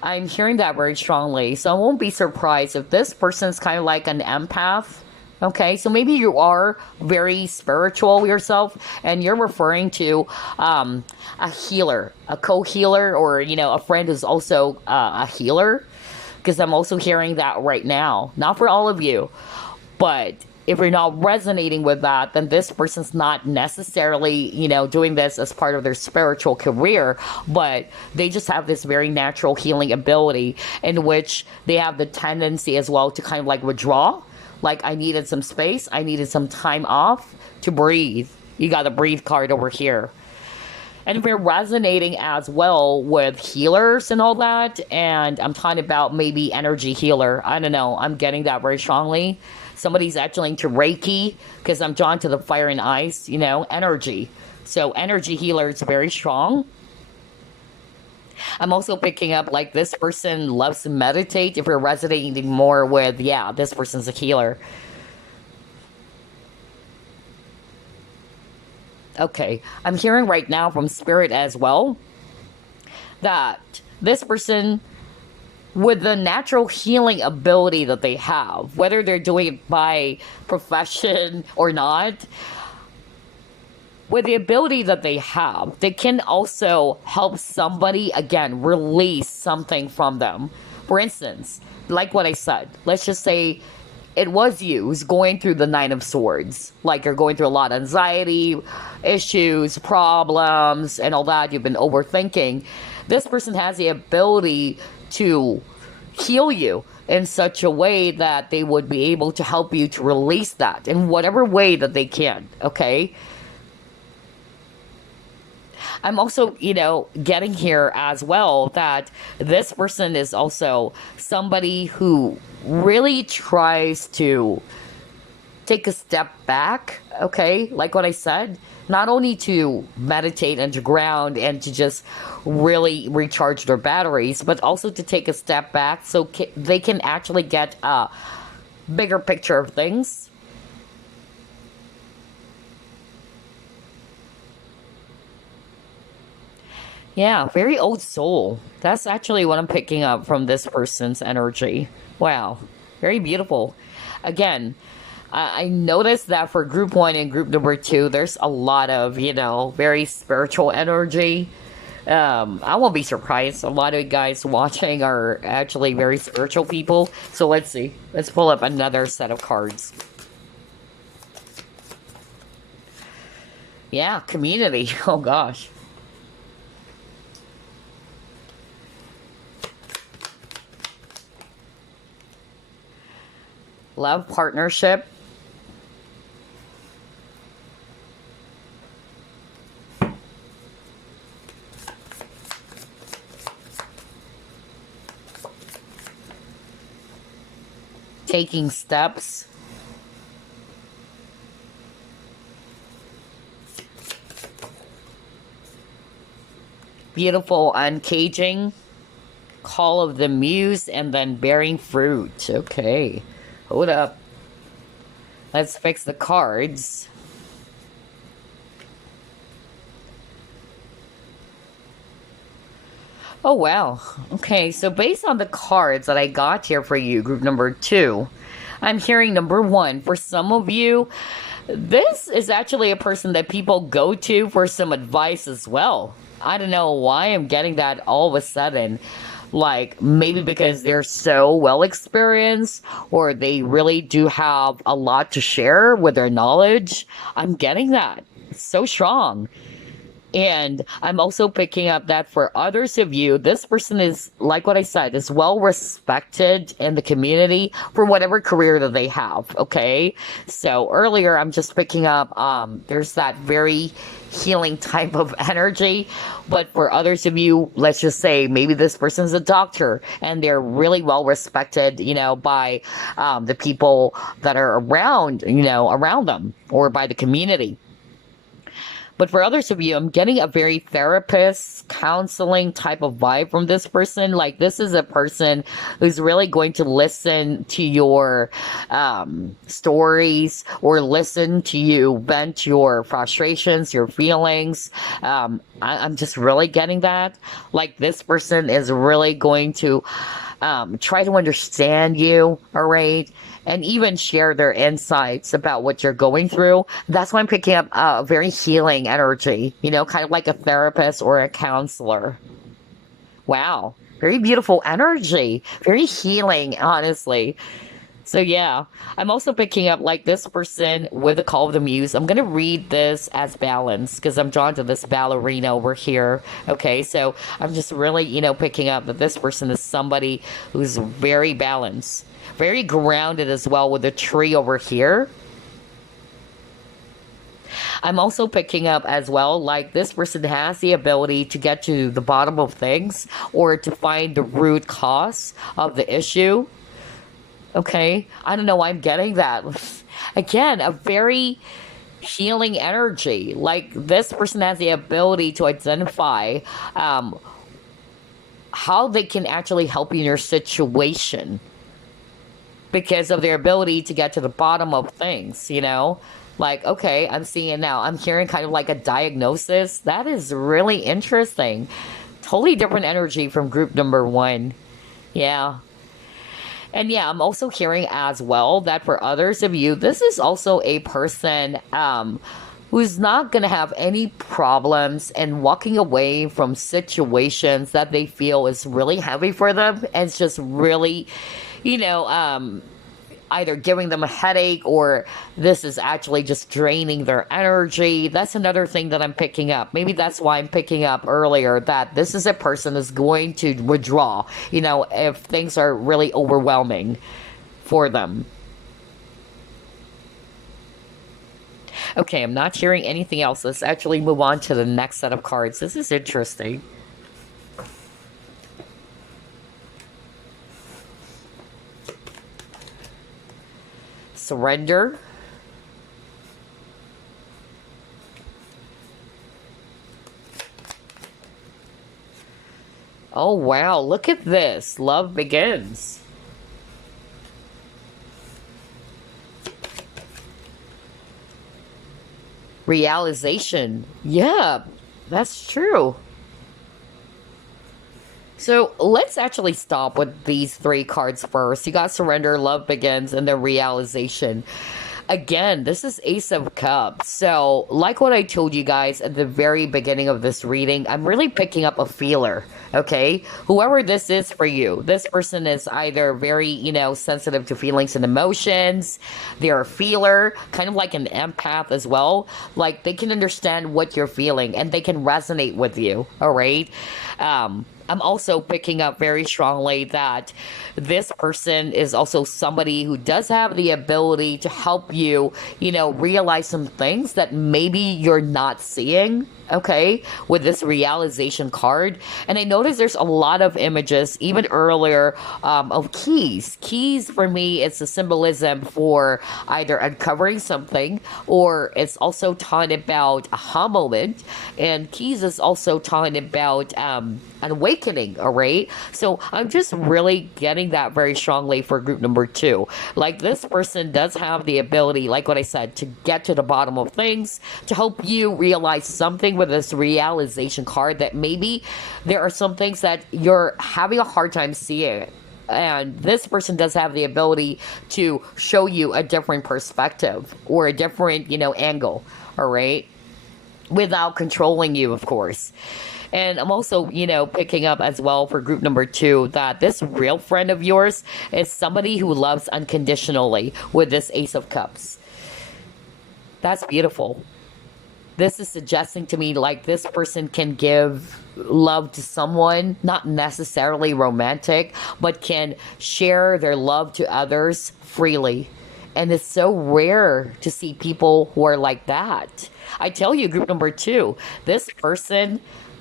I'm hearing that very strongly. So I won't be surprised if this person's kind of like an empath. Okay, so maybe you are very spiritual yourself and you're referring to a healer, a co-healer, or, a friend who's also a healer. Because I'm also hearing that right now. Not for all of you, but if you're not resonating with that, then this person's not necessarily, doing this as part of their spiritual career, but they just have this very natural healing ability in which they have the tendency as well to kind of like withdraw. Like, I needed some space. I needed some time off to breathe. You got the breathe card over here. And if you're resonating as well with healers and all that, and I'm talking about maybe energy healer. I don't know. I'm getting that very strongly. Somebody's actually into Reiki because I'm drawn to the fire and ice, energy. So energy healer is very strong. I'm also picking up like this person loves to meditate. If you're resonating more with, this person's a healer. Okay, I'm hearing right now from Spirit as well that this person, with the natural healing ability that they have, whether they're doing it by profession or not, with the ability that they have, they can also help somebody, again, release something from them. For instance, like what I said, let's just say it was you who's going through the Nine of Swords. Like, you're going through a lot of anxiety, issues, problems, and all that. You've been overthinking. This person has the ability to heal you in such a way that they would be able to help you to release that in whatever way that they can, okay? I'm also, getting here as well that this person is also somebody who really tries to take a step back, okay? Like what I said, not only to meditate and to ground and to just really recharge their batteries, but also to take a step back so they can actually get a bigger picture of things. Yeah, very old soul. That's actually what I'm picking up from this person's energy. Wow, very beautiful. Again, I noticed that for group 1 and group number 2, there's a lot of, very spiritual energy. I won't be surprised. A lot of you guys watching are actually very spiritual people. So let's see. Let's pull up another set of cards. Yeah, community. Oh gosh. Love, partnership. taking steps. Beautiful uncaging. Call of the Muse, and then bearing fruit. Okay. Hold up. Let's fix the cards. Oh, wow. Okay, so based on the cards that I got here for you, group number 2, I'm hearing number 1. For some of you, this is actually a person that people go to for some advice as well. I don't know why I'm getting that all of a sudden. Like, maybe because they're so well experienced, or they really do have a lot to share with their knowledge. I'm getting that. It's so strong. And I'm also picking up that for others of you, this person is, like what I said, is well respected in the community for whatever career that they have. Okay. So earlier, I'm just picking up, there's that very healing type of energy. But for others of you, let's just say maybe this person's a doctor and they're really well respected, by the people that are around, around them, or by the community. But for others of you, I'm getting a very therapist, counseling type of vibe from this person. Like, this is a person who's really going to listen to your stories, or listen to you vent your frustrations, your feelings. I'm just really getting that. Like, this person is really going to try to understand you, all right? And even share their insights about what you're going through. That's why I'm picking up a very healing energy, kind of like a therapist or a counselor. Wow. Very beautiful energy. Very healing, honestly. So yeah, I'm also picking up like this person with the Call of the Muse. I'm going to read this as balance because I'm drawn to this ballerina over here. Okay, so I'm just really, picking up that this person is somebody who's very balanced. Very grounded as well, with the tree over here. I'm also picking up as well, like this person has the ability to get to the bottom of things, or to find the root cause of the issue. Okay, I don't know why I'm getting that. Again, a very healing energy. Like, this person has the ability to identify how they can actually help you in your situation, because of their ability to get to the bottom of things, Like, okay, I'm seeing it now. I'm hearing kind of like a diagnosis. That is really interesting. Totally different energy from group number 1. Yeah. And yeah, I'm also hearing as well that for others of you, this is also a person who's not going to have any problems in walking away from situations that they feel is really heavy for them. And it's just really, either giving them a headache, or this is actually just draining their energy. That's another thing that I'm picking up. Maybe that's why I'm picking up earlier that this is a person that's going to withdraw, if things are really overwhelming for them. Okay, I'm not hearing anything else. Let's actually move on to the next set of cards. This is interesting. Surrender. Oh, wow. Look at this. Love begins. Realization. Yeah, that's true. So let's actually stop with these 3 cards first. You got surrender, love begins, and then realization. Again, this is Ace of Cups. So, like what I told you guys at the very beginning of this reading, I'm really picking up a feeler, okay? Whoever this is for you, this person is either very, sensitive to feelings and emotions. They're a feeler, kind of like an empath as well. Like, they can understand what you're feeling and they can resonate with you, all right? I'm also picking up very strongly that this person is also somebody who does have the ability to help you, realize some things that maybe you're not seeing. Okay, with this realization card. And I noticed there's a lot of images, even earlier, of keys. Keys for me, it's a symbolism for either uncovering something, or it's also talking about a aha moment. And keys is also talking about an awakening, all right? So I'm just really getting that very strongly for group number two. Like, this person does have the ability, like what I said, to get to the bottom of things, to help you realize something with this realization card, that maybe there are some things that you're having a hard time seeing. And this person does have the ability to show you a different perspective or a different, angle, all right? Without controlling you, of course. And I'm also, picking up as well for group number two that this real friend of yours is somebody who loves unconditionally with this Ace of Cups. That's beautiful. This is suggesting to me like this person can give love to someone, not necessarily romantic, but can share their love to others freely. And it's so rare to see people who are like that. I tell you, group number two, this person,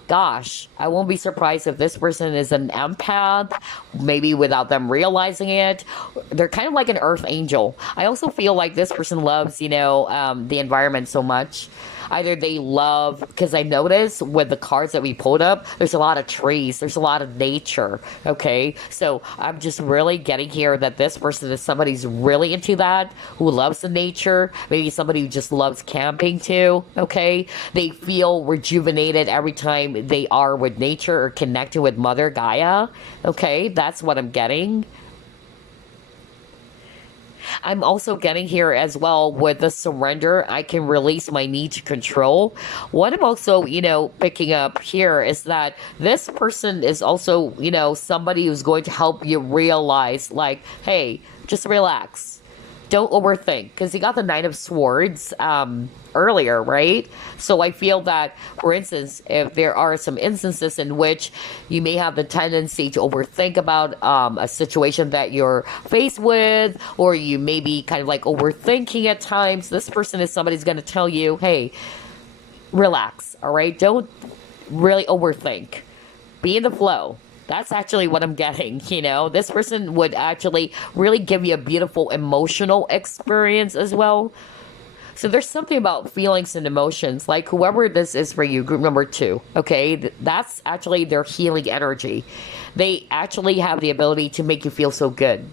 gosh, I won't be surprised if this person is an empath, maybe without them realizing it. They're kind of like an earth angel. I also feel like this person loves, the environment so much. Either they love, because I noticed with the cards that we pulled up, there's a lot of trees, there's a lot of nature, okay? So I'm just really getting here that this person is somebody who's really into that, who loves the nature, maybe somebody who just loves camping too, okay? They feel rejuvenated every time they are with nature or connected with Mother Gaia, okay? That's what I'm getting. I'm also getting here as well with the surrender. I can release my need to control. What I'm also, picking up here is that this person is also, somebody who's going to help you realize, like, hey, just relax. Don't overthink, because you got the Nine of Swords earlier, right? So I feel that, for instance, if there are some instances in which you may have the tendency to overthink about a situation that you're faced with, or you may be kind of like overthinking at times, this person is somebody who's going to tell you, hey, relax, all right? Don't really overthink. Be in the flow. That's actually what I'm getting, This person would actually really give you a beautiful emotional experience as well. So there's something about feelings and emotions, like whoever this is for you, group number two, okay? That's actually their healing energy. They actually have the ability to make you feel so good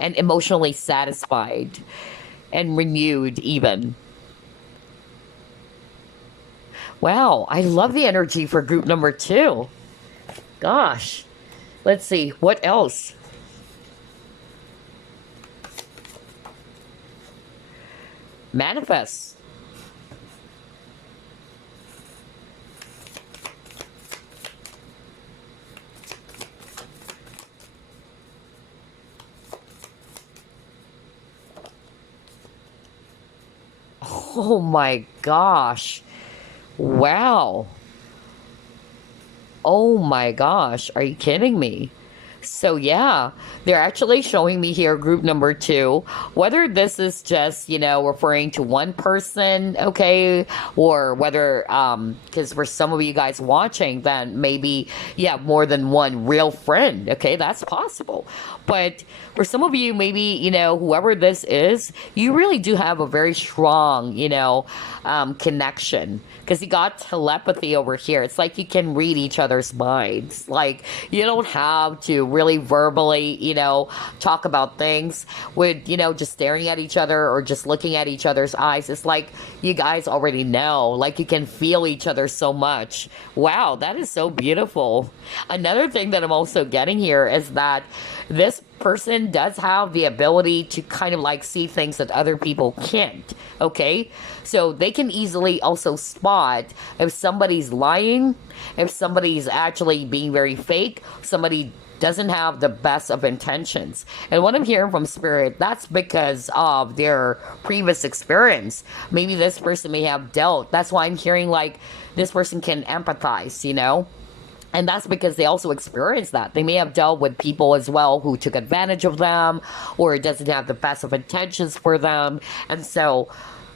and emotionally satisfied and renewed even. Wow, I love the energy for group number two. Gosh, let's see, what else? Manifest. Oh my gosh. Wow. Oh my gosh, are you kidding me? So yeah, they're actually showing me here group number two, whether this is just, referring to one person, okay, or whether, because for some of you guys watching, then maybe you have more than one real friend, okay, that's possible. But for some of you, maybe, whoever this is, you really do have a very strong, connection. Because you got telepathy over here. It's like you can read each other's minds. Like, you don't have to really verbally, talk about things with, just staring at each other or just looking at each other's eyes. It's like you guys already know. Like, you can feel each other so much. Wow, that is so beautiful. Another thing that I'm also getting here is that this person does have the ability to kind of like see things that other people can't, okay? So they can easily also spot if somebody's lying, if somebody's actually being very fake, somebody doesn't have the best of intentions. And what I'm hearing from Spirit, that's because of their previous experience. Maybe this person may have dealt. That's why I'm hearing like this person can empathize, And that's because they also experience that. They may have dealt with people as well who took advantage of them or doesn't have the best of intentions for them. And so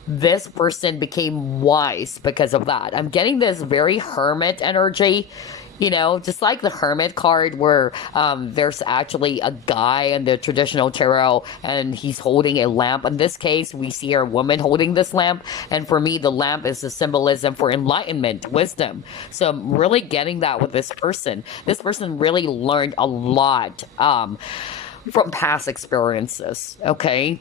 this person became wise because of that. I'm getting this very hermit energy, you know, just like the hermit card where there's actually a guy in the traditional tarot and he's holding a lamp. In this case, we see a woman holding this lamp. And for me, the lamp is a symbolism for enlightenment, wisdom. So I'm really getting that with this person. This person really learned a lot from past experiences, okay?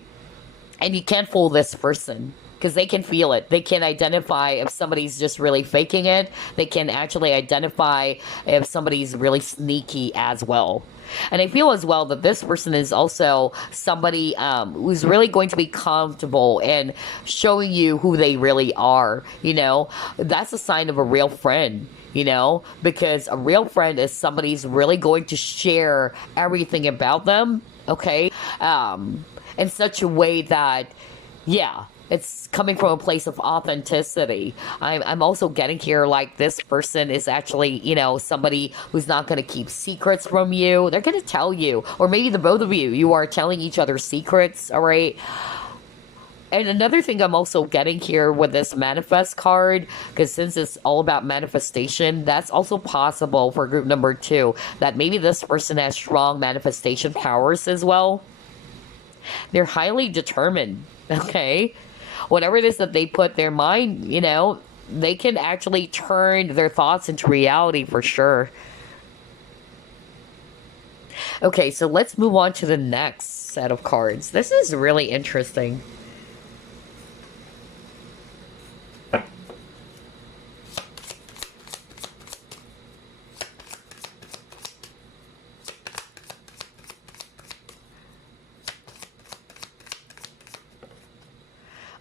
And you can't fool this person because they can feel it. They can identify if somebody's just really faking it. They can actually identify if somebody's really sneaky as well. And I feel as well that this person is also somebody who's really going to be comfortable in showing you who they really are. You know, that's a sign of a real friend. You know, because a real friend is somebody who's really going to share everything about them. Okay, in such a way that, yeah, it's coming from a place of authenticity. I'm also getting here like this person is actually, you know, somebody who's not going to keep secrets from you. They're going to tell you, or maybe the both of you are telling each other secrets, all right? And another thing I'm also getting here with this manifest card, because since it's all about manifestation, that's also possible for group number 2, that maybe this person has strong manifestation powers as well. They're highly determined, okay? Whatever it is that they put their mind, you know, they can actually turn their thoughts into reality for sure. Okay, so let's move on to the next set of cards. This is really interesting.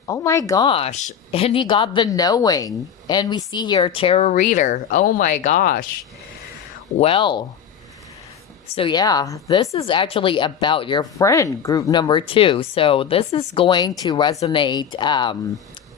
Oh my gosh. And he got the knowing. And we see here tarot reader. Oh my gosh. Well, so yeah, this is actually about your friend, group number 2. So this is going to resonate.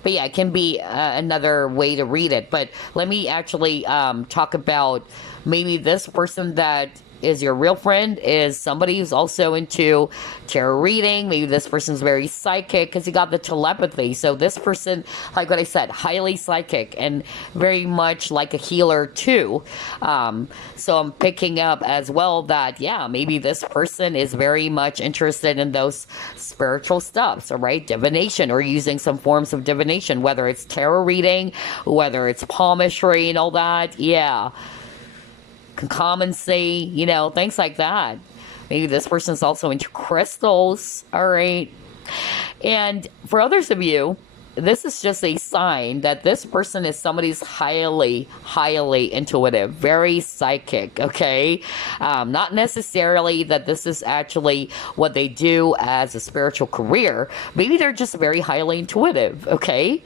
But yeah, it can be another way to read it. But let me actually talk about maybe this person that is your real friend is somebody who's also into tarot reading. Maybe this person's very psychic because you got the telepathy. So this person, like what I said, highly psychic and very much like a healer too. So I'm picking up as well that, yeah, maybe this person is very much interested in those spiritual stuffs, all right? Divination or using some forms of divination, whether it's tarot reading, whether it's palmistry and all that. Yeah. Concomancy, you know, things like that. Maybe this person's also into crystals, all right? And for others of you, this is just a sign that this person is somebody who's highly, highly intuitive, very psychic, okay? Not necessarily that this is actually what they do as a spiritual career. Maybe they're just very highly intuitive, okay?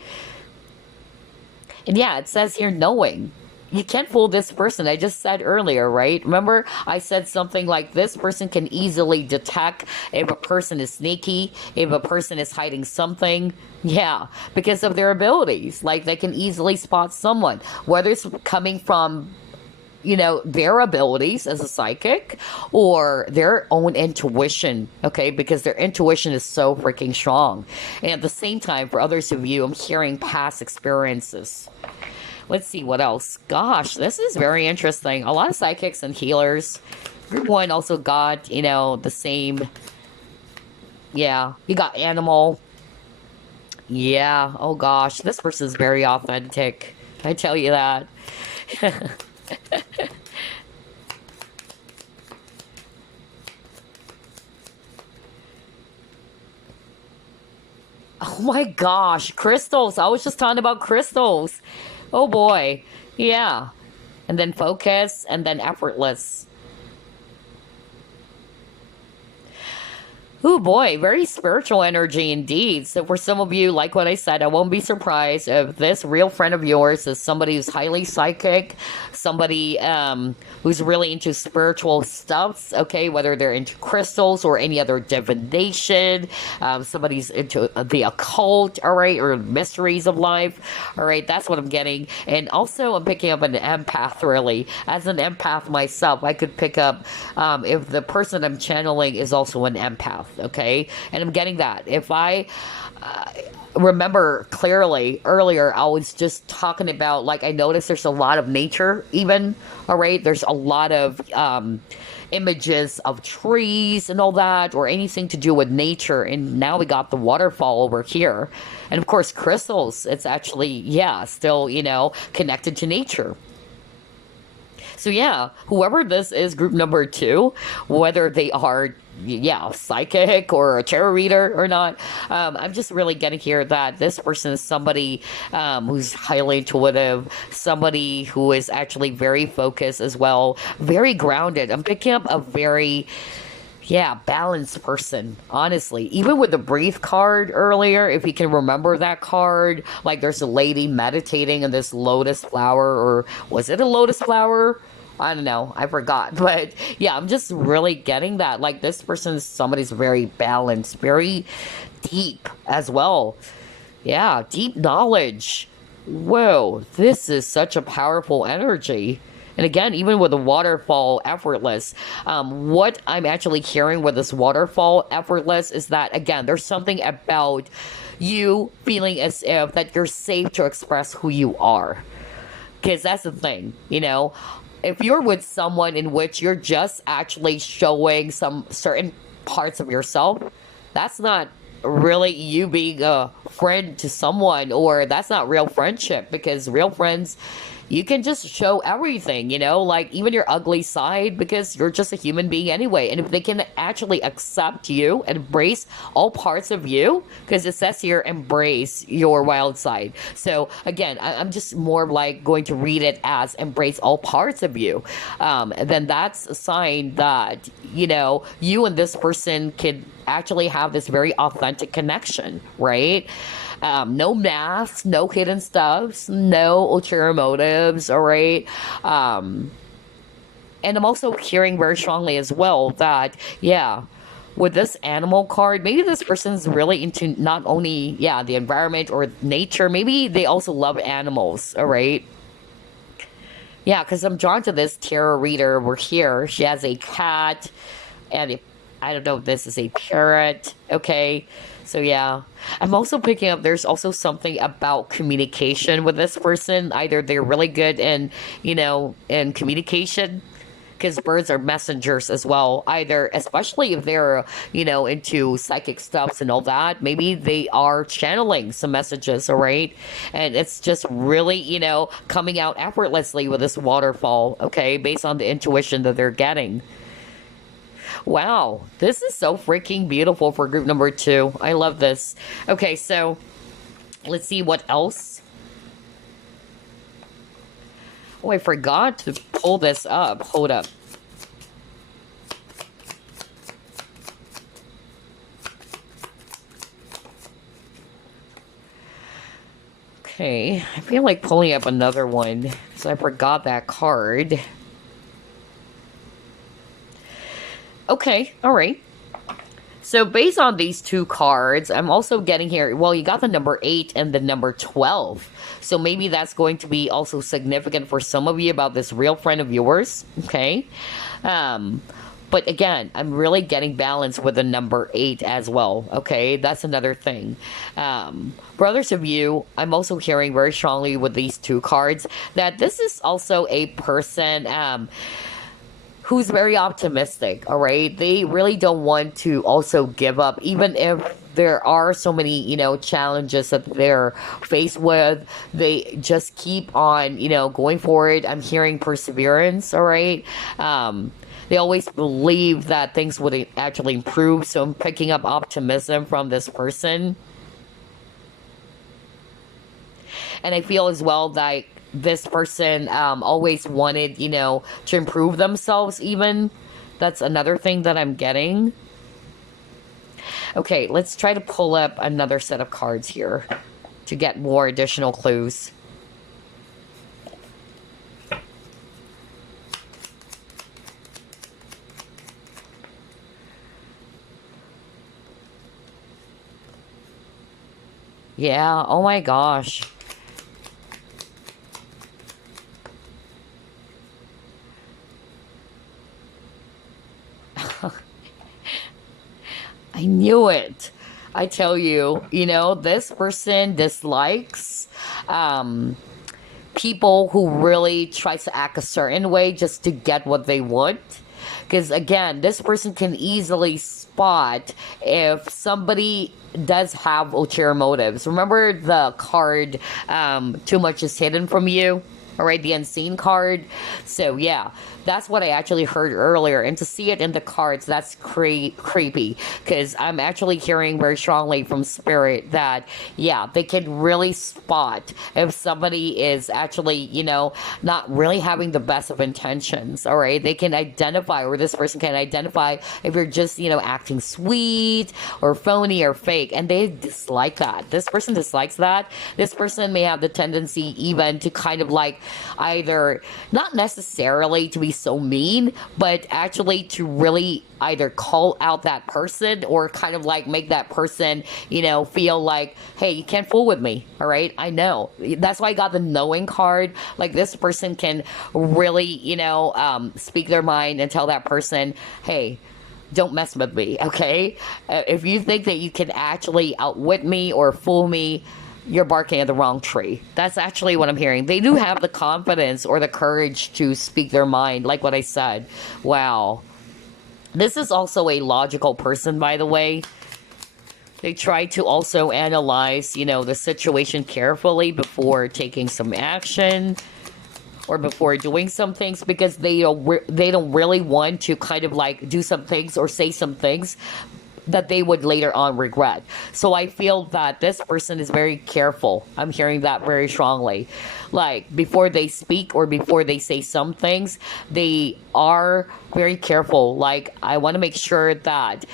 And yeah, it says here knowing. You can't fool this person. I just said earlier, right? Remember, I said something like this person can easily detect if a person is sneaky, if a person is hiding something. Yeah, because of their abilities. Like they can easily spot someone, whether it's coming from, you know, their abilities as a psychic or their own intuition, okay? Because their intuition is so freaking strong. And at the same time, for others of you, I'm hearing past experiences. Let's see what else. Gosh, this is very interesting. A lot of psychics and healers. Group 1 also got, you know, the same. Yeah, you got animal. Yeah, oh gosh, this person is very authentic. I tell you that. Oh my gosh, crystals. I was just talking about crystals. Oh boy. Yeah. And then focus and then effortless. Oh boy, very spiritual energy indeed. So for some of you, like what I said, I won't be surprised if this real friend of yours is somebody who's highly psychic, somebody who's really into spiritual stuffs, okay, whether they're into crystals or any other divination, somebody's into the occult, all right, or mysteries of life, all right, that's what I'm getting. And also I'm picking up an empath, really. As an empath myself, I could pick up if the person I'm channeling is also an empath. Okay, and I'm getting that. If I remember clearly earlier, I was just talking about, like, I noticed there's a lot of nature, even, all right, there's a lot of images of trees and all that, or anything to do with nature, and now we got the waterfall over here, and of course crystals. It's actually, yeah, still, connected to nature. So yeah, whoever this is, group number 2, whether they are, yeah, psychic or a tarot reader or not, I'm just really getting here that this person is somebody who's highly intuitive, somebody who is actually very focused as well, very grounded. I'm picking up a very, yeah, balanced person, honestly. Even with the breathe card earlier, if you can remember that card, like there's a lady meditating in this lotus flower, or was it a lotus flower? I don't know, I forgot. But yeah, I'm just really getting that. Like, this person is somebody's very balanced, very deep as well. Yeah, deep knowledge. Whoa, this is such a powerful energy. And again, even with the waterfall effortless, what I'm actually hearing with this waterfall effortless is that, again, there's something about you feeling as if that you're safe to express who you are. Because that's the thing, if you're with someone in which you're just actually showing some certain parts of yourself, that's not really you being a friend to someone, or that's not real friendship. Because real friends, you can just show everything, like even your ugly side, because you're just a human being anyway. And if they can actually accept you and embrace all parts of you, because it says here, embrace your wild side. So again, I'm just more like going to read it as embrace all parts of you. Then that's a sign that, you and this person could actually have this very authentic connection, right? No masks, no hidden stuffs, no ulterior motives, all right? And I'm also hearing very strongly as well that, yeah, with this animal card, maybe this person's really into not only, yeah, the environment or nature, maybe they also love animals, all right? Yeah, because I'm drawn to this tarot reader over here. She has a cat, and I don't know if this is a parrot, okay? So yeah, I'm also picking up there's also something about communication with this person. Either they're really good in, in communication, because birds are messengers as well. Either, especially if they're, into psychic stuffs and all that, maybe they are channeling some messages, all right? And it's just really, coming out effortlessly with this waterfall, okay, based on the intuition that they're getting. Wow, this is so freaking beautiful for group number 2. I love this. Okay, so let's see what else. Oh, I forgot to pull this up. Hold up. Okay, I feel like pulling up another one because I forgot that card. Okay, all right. So based on these 2 cards, I'm also getting here, well, you got the number 8 and the number 12. So maybe that's going to be also significant for some of you about this real friend of yours, okay? But again, I'm really getting balance with the number 8 as well, okay? That's another thing. For others of you, I'm also hearing very strongly with these 2 cards that this is also a person who's very optimistic, all right? They really don't want to also give up, even if there are so many, challenges that they're faced with. They just keep on, going forward. I'm hearing perseverance, all right? They always believe that things would actually improve, so I'm picking up optimism from this person. And I feel as well that this person always wanted, to improve themselves even. That's another thing that I'm getting. Okay, let's try to pull up another set of cards here to get more additional clues. Yeah, oh my gosh. I knew it. I tell you, this person dislikes um, people who really tries to act a certain way just to get what they want. Because again, this person can easily spot if somebody does have ulterior motives. Remember the card, too much is hidden from you? All right, the unseen card. So yeah, that's what I actually heard earlier, and to see it in the cards, that's creepy, because I'm actually hearing very strongly from spirit that yeah, they can really spot if somebody is actually not really having the best of intentions. All right, they can identify, or this person can identify if you're just acting sweet or phony or fake, and they dislike that. This person dislikes that. This person may have the tendency even to kind of like either not necessarily to be so mean, but actually to really either call out that person or kind of like make that person, feel like, hey, you can't fool with me. All right. I know. That's why I got the knowing card. Like this person can really, speak their mind and tell that person, hey, don't mess with me. Okay. If you think that you can actually outwit me or fool me, you're barking at the wrong tree. That's actually what I'm hearing. They do have the confidence or the courage to speak their mind, like what I said. Wow. This is also a logical person, by the way. They try to also analyze, the situation carefully before taking some action or before doing some things, because they don't really want to kind of like do some things or say some things that they would later on regret. So I feel that this person is very careful. I'm hearing that very strongly. Like before they speak or before they say some things, they are very careful. Like I want to make sure that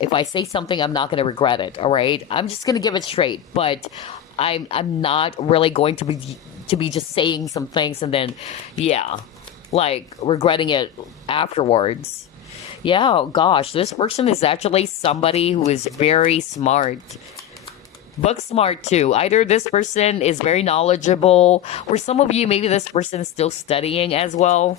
if I say something, I'm not going to regret it. All right, I'm just going to give it straight. But I'm not really going to be just saying some things and then like regretting it afterwards. Yeah, oh gosh, this person is actually somebody who is very smart. Book smart too. Either this person is very knowledgeable, or some of you, maybe this person is still studying as well.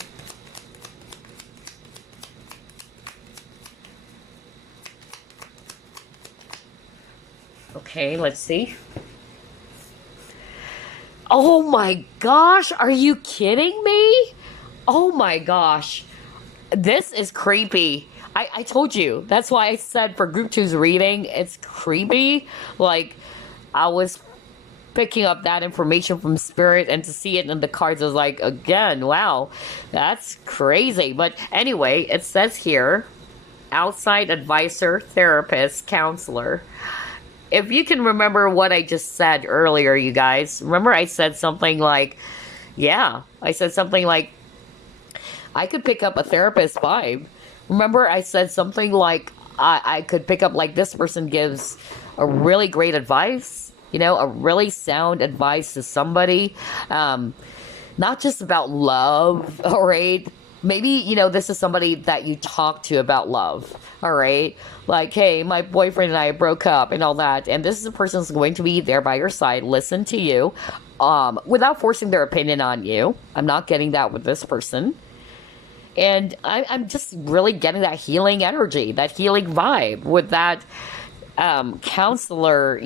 Okay, let's see. Oh my gosh, are you kidding me? Oh my gosh. This is creepy. I told you. That's why I said for group two's reading, it's creepy. Like, I was picking up that information from spirit, and to see it in the cards was like, again, wow, that's crazy. But anyway, it says here, outside advisor, therapist, counselor. If you can remember what I just said earlier, you guys, remember I said something like, I said something like, I could pick up a therapist vibe. Remember, I said something like I could pick up like this person gives a really great advice, a really sound advice to somebody. Not just about love, all right? Maybe, this is somebody that you talk to about love, all right? Like, hey, my boyfriend and I broke up and all that. And this is a person who's going to be there by your side, listen to you, without forcing their opinion on you. I'm not getting that with this person. And I'm just really getting that healing energy, that healing vibe with that counselor,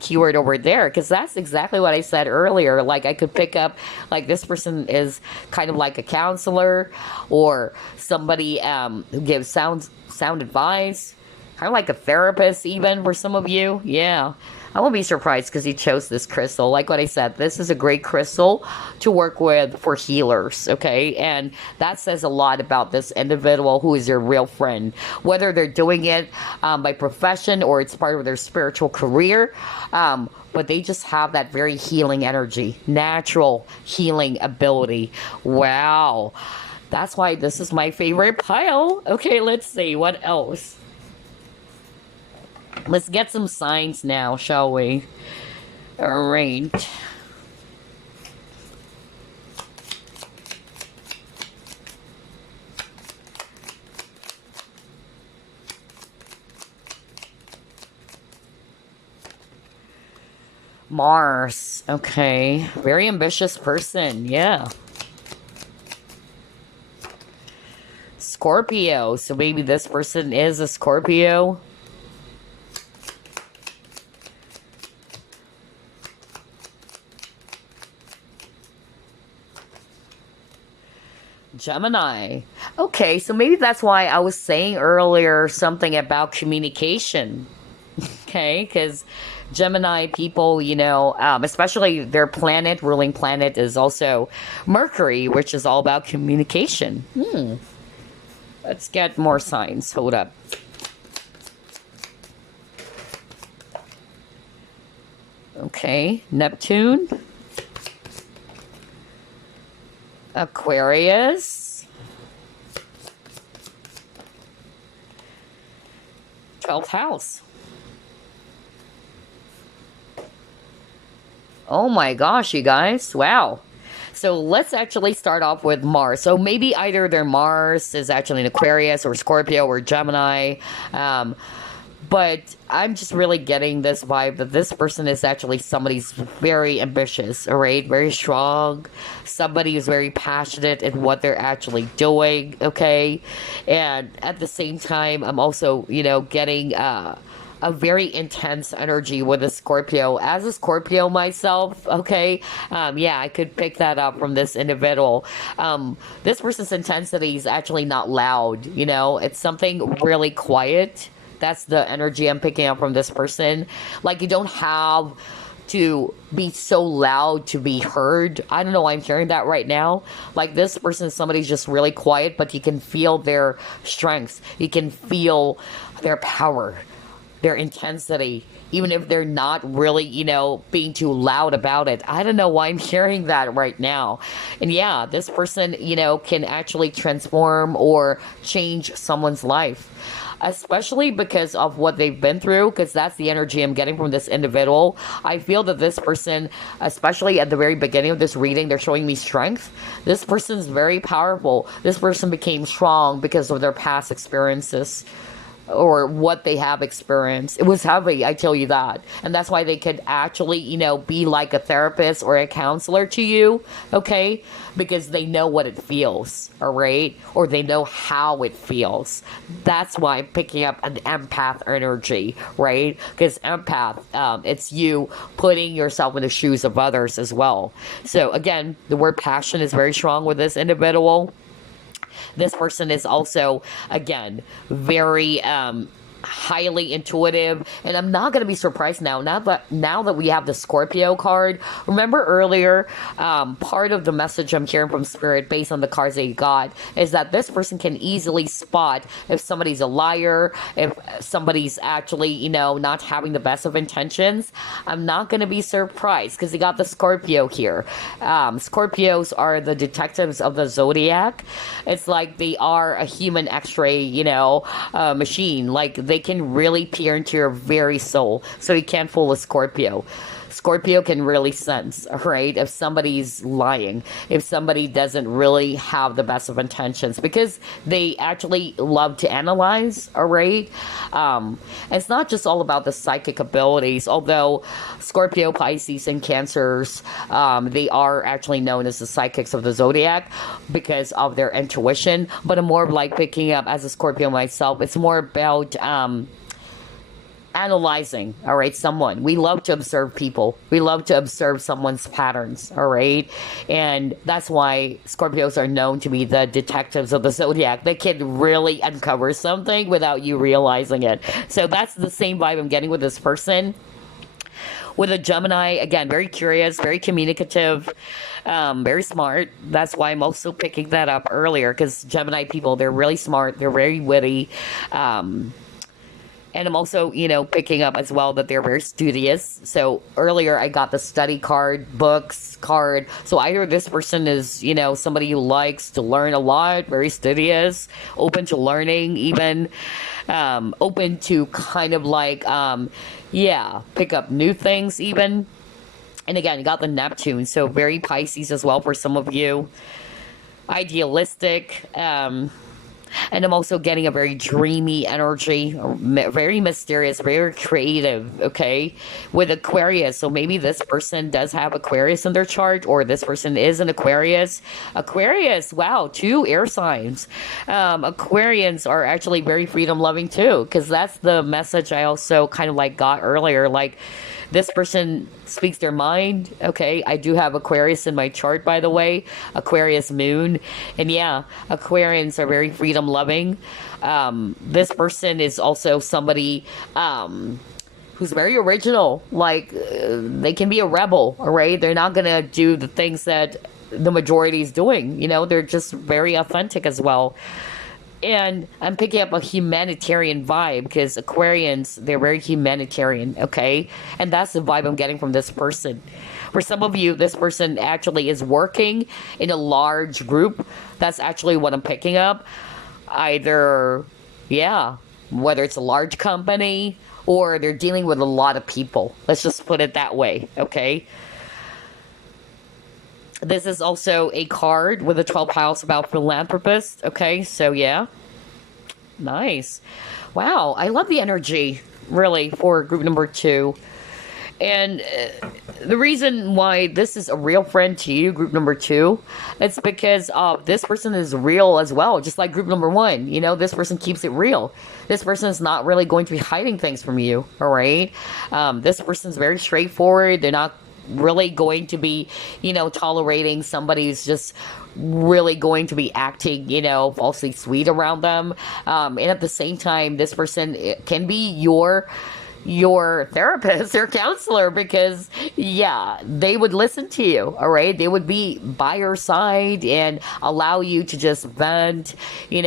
keyword over there. Because that's exactly what I said earlier. Like I could pick up, like this person is kind of like a counselor or somebody who gives sound advice. Kind of like a therapist even for some of you. Yeah. I won't be surprised because he chose this crystal. Like what I said, this is a great crystal to work with for healers, okay? And that says a lot about this individual who is your real friend. Whether they're doing it by profession or it's part of their spiritual career, but they just have that very healing energy, natural healing ability. Wow. That's why this is my favorite pile. Okay, let's see. What else? Let's get some signs now, shall we? All right. Mars. Okay. Very ambitious person. Yeah. Scorpio. So maybe this person is a Scorpio. Gemini. Okay, so maybe that's why I was saying earlier something about communication. Okay, because Gemini people, especially their planet, ruling planet, is also Mercury, which is all about communication. Let's get more signs. Hold up. Okay, Neptune, Aquarius, 12th house. Oh my gosh, you guys. Wow. So let's actually start off with Mars. So maybe either their Mars is actually an Aquarius or Scorpio or Gemini. But I'm just really getting this vibe that this person is actually somebody's very ambitious, all right? Very strong. Somebody who's very passionate in what they're actually doing, okay? And at the same time, I'm also, getting a very intense energy with a Scorpio. As a Scorpio myself, okay, yeah, I could pick that up from this individual. This person's intensity is actually not loud, it's something really quiet. That's the energy I'm picking up from this person. Like, you don't have to be so loud to be heard. I don't know why I'm hearing that right now. Like, this person is somebody's just really quiet, but you can feel their strengths. You can feel their power, their intensity, even if they're not really, being too loud about it. I don't know why I'm hearing that right now. And yeah, this person, can actually transform or change someone's life, especially because of what they've been through, because that's the energy I'm getting from this individual. I feel that this person, especially at the very beginning of this reading, they're showing me strength. This person's very powerful. This person became strong because of their past experiences or what they have experienced. It was heavy, I tell you that. And that's why they could actually, be like a therapist or a counselor to you, okay? Because they know what it feels, all right? Or they know how it feels. That's why I'm picking up an empath energy, right? Because empath, it's you putting yourself in the shoes of others as well. So again, the word passion is very strong with this individual. This person is also, again, very highly intuitive, and I'm not going to be surprised now that we have the Scorpio card. Remember earlier, part of the message I'm hearing from Spirit based on the cards they got is that this person can easily spot if somebody's a liar, if somebody's actually, not having the best of intentions. I'm not going to be surprised because they got the Scorpio here. Scorpios are the detectives of the zodiac. It's like they are a human x-ray, machine. Like, they can really peer into your very soul. So you can't fool a Scorpio. Scorpio can really sense, right, if somebody's lying, if somebody doesn't really have the best of intentions, because they actually love to analyze, all right? It's not just all about the psychic abilities, although Scorpio, Pisces, and Cancers, they are actually known as the psychics of the zodiac because of their intuition, but I'm more like picking up as a Scorpio myself. It's more about analyzing, all right, someone. We love to observe people. We love to observe someone's patterns, all right? And that's why Scorpios are known to be the detectives of the zodiac. They can really uncover something without you realizing it. So that's the same vibe I'm getting with this person. With a Gemini, again, very curious, very communicative, very smart. That's why I'm also picking that up earlier, because Gemini people, they're really smart. They're very witty. And I'm also, picking up as well that they're very studious. So earlier I got the study card, books card. So either this person is, somebody who likes to learn a lot, very studious, open to learning, even open to kind of like, pick up new things even. And again, you got the Neptune, so very Pisces as well for some of you. Idealistic. And I'm also getting a very dreamy energy, very mysterious, very creative, okay, with Aquarius. So maybe this person does have Aquarius in their chart, or this person is an Aquarius. Aquarius, wow, 2 air signs. Aquarians are actually very freedom loving too, because that's the message I also kind of like got earlier. Like, this person speaks their mind. Okay, I do have Aquarius in my chart, by the way, Aquarius moon. And yeah, Aquarians are very freedom loving. This person is also somebody who's very original. Like, they can be a rebel, all right? They're not going to do the things that the majority is doing. They're just very authentic as well. And I'm picking up a humanitarian vibe because Aquarians, they're very humanitarian, okay? And that's the vibe I'm getting from this person. For some of you, this person actually is working in a large group. That's actually what I'm picking up. Either, whether it's a large company or they're dealing with a lot of people. Let's just put it that way, okay? This is also a card with a 12th house about philanthropist. Okay, so yeah. Nice. Wow, I love the energy, really, for group number 2. And the reason why this is a real friend to you, group number 2, it's because this person is real as well, just like group number 1. This person keeps it real. This person is not really going to be hiding things from you, all right? This person's very straightforward. They're not really going to be, tolerating somebody who's just really going to be acting, falsely sweet around them. And at the same time, this person can be your therapist, your counselor, because they would listen to you, all right? They would be by your side and allow you to just vent, and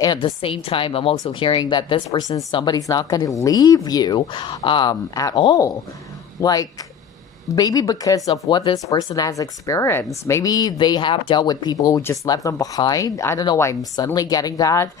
at the same time, I'm also hearing that this person, somebody's not going to leave you at all. Like, maybe because of what this person has experienced. Maybe they have dealt with people who just left them behind. I don't know why I'm suddenly getting that.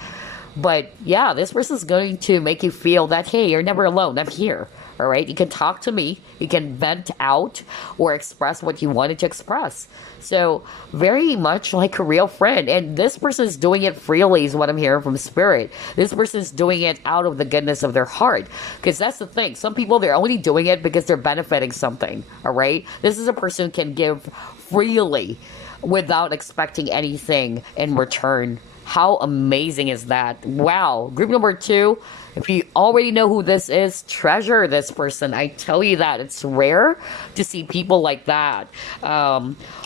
But yeah, this person's going to make you feel that, hey, you're never alone. I'm here. All right. You can talk to me. You can vent out or express what you wanted to express. So very much like a real friend. And this person is doing it freely is what I'm hearing from spirit. This person is doing it out of the goodness of their heart. Because that's the thing. Some people, they're only doing it because they're benefiting something. All right. This is a person who can give freely without expecting anything in return. How amazing is that? Wow. Group number 2, if you already know who this is, treasure this person. I tell you that. It's rare to see people like that.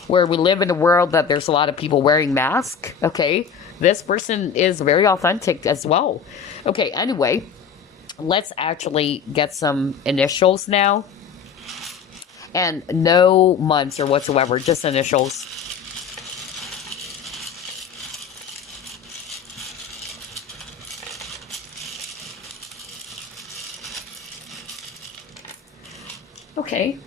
Where we live in a world that there's a lot of people wearing masks. Okay. This person is very authentic as well. Okay. Anyway, let's actually get some initials now. And no months or whatsoever, just initials. Okay.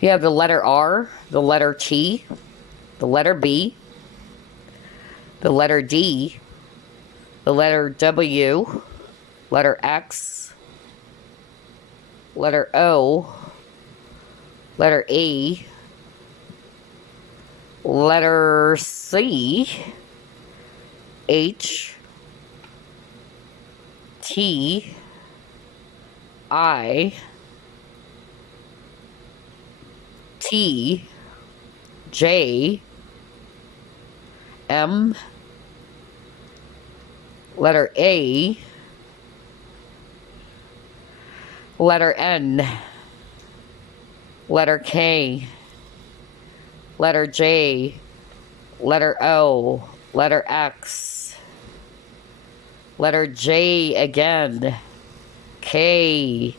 You have the letter R, the letter T, the letter B, the letter D, the letter W, letter X, letter O, letter A, letter C, H, T, I, T, J, M, letter A, letter N, letter K, letter J, letter O, letter X, letter J again, K,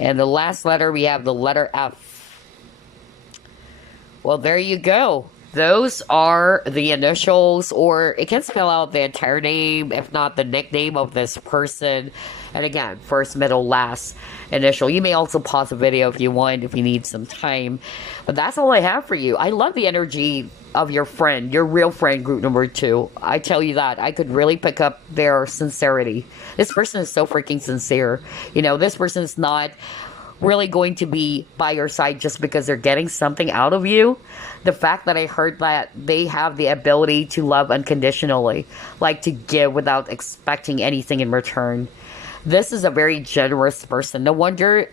and the last letter we have the letter F. Well, there you go. Those are the initials, or it can spell out the entire name, if not the nickname of this person. And again, first, middle, last initial. You may also pause the video if you want, if you need some time. But that's all I have for you. I love the energy of your friend, your real friend, group number 2. I tell you that. I could really pick up their sincerity. This person is so freaking sincere. You know, this person is not really going to be by your side just because they're getting something out of you. The fact that I heard that they have the ability to love unconditionally, like to give without expecting anything in return. This is a very generous person. No wonder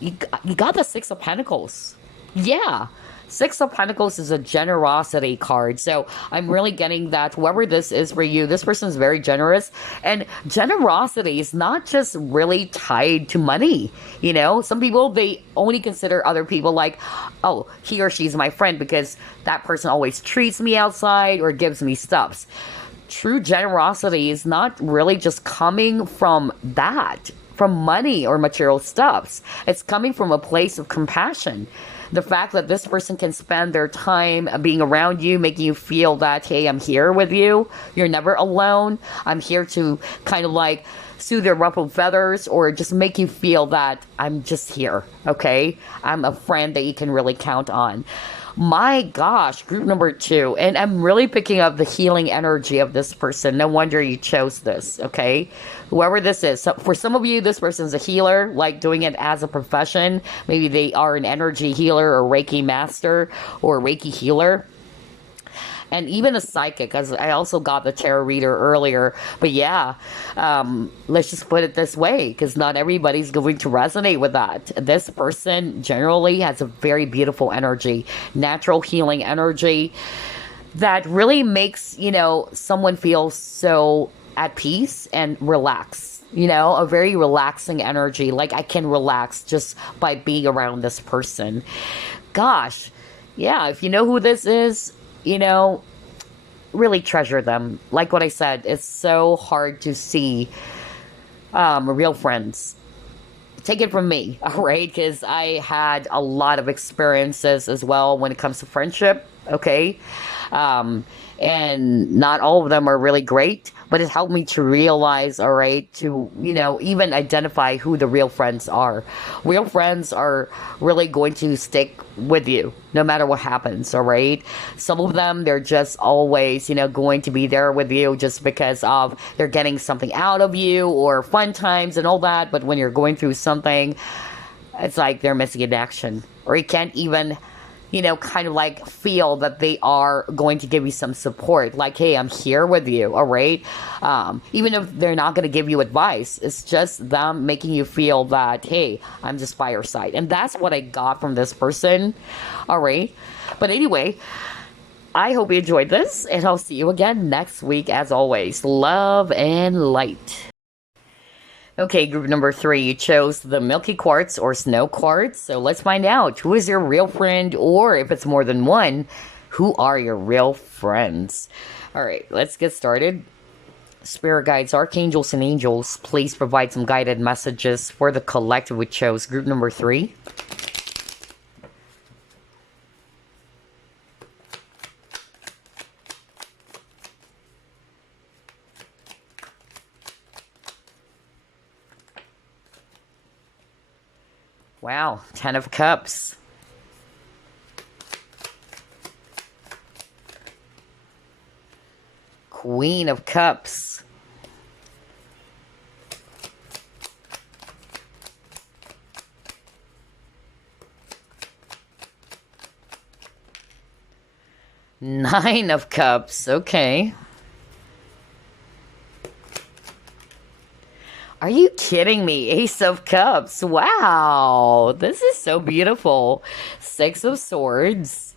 you got the Six of Pentacles. Yeah. Six of Pentacles is a generosity card. So I'm really getting that whoever this is for you, this person is very generous. And generosity is not just really tied to money. You know, some people, they only consider other people like, oh, he or she's my friend because that person always treats me outside or gives me stuffs. True generosity is not really just coming from that, from money or material stuffs. It's coming from a place of compassion. The fact that this person can spend their time being around you, making you feel that, hey, I'm here with you. You're never alone. I'm here to kind of like soothe your ruffled feathers or just make you feel that I'm just here, okay? I'm a friend that you can really count on. My gosh, group number 2. And I'm really picking up the healing energy of this person. No wonder you chose this, okay? Whoever this is. So for some of you, this person's a healer, like doing it as a profession. Maybe they are an energy healer or Reiki master or Reiki healer. And even a psychic, as I also got the tarot reader earlier. But yeah, let's just put it this way, because not everybody's going to resonate with that. This person generally has a very beautiful energy, natural healing energy that really makes, you know, someone feel so at peace and relax. You know, a very relaxing energy. Like I can relax just by being around this person. Gosh, yeah, if you know who this is, you know, really treasure them. Like what I said, it's so hard to see real friends. Take it from me, all right? Because I had a lot of experiences as well when it comes to friendship, okay? And not all of them are really great, but it helped me to realize, all right, to, you know, even identify who the real friends are. Real friends are really going to stick with you no matter what happens, all right? Some of them, they're just always, you know, going to be there with you just because of they're getting something out of you or fun times and all that. But when you're going through something, it's like they're missing in action, or you can't even, you know, kind of like feel that they are going to give you some support. Like, hey, I'm here with you, all right? Even if they're not going to give you advice, it's just them making you feel that, hey, I'm just by your side. And that's what I got from this person, all right? But anyway, I hope you enjoyed this, and I'll see you again next week. As always, love and light. Okay, group number 3, you chose the Milky Quartz or Snow Quartz. So let's find out who is your real friend, or if it's more than one, who are your real friends? All right, let's get started. Spirit guides, archangels, and angels, please provide some guided messages for the collective we chose. Group number 3. Wow, 10 of Cups. Queen of Cups. Nine of Cups, okay. Are you kidding me? Ace of Cups. Wow. This is so beautiful. Six of Swords.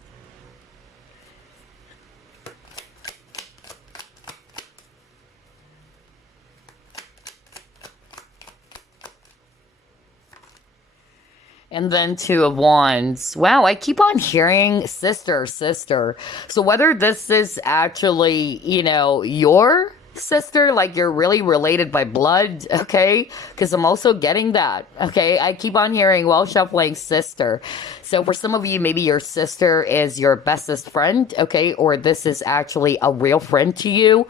And then Two of Wands. Wow, I keep on hearing sister, sister. So whether this is actually, you know, your sister, like you're really related by blood, okay? Because I'm also getting that, okay? I keep on hearing while shuffling sister. So for some of you, maybe your sister is your bestest friend, okay? Or this is actually a real friend to you.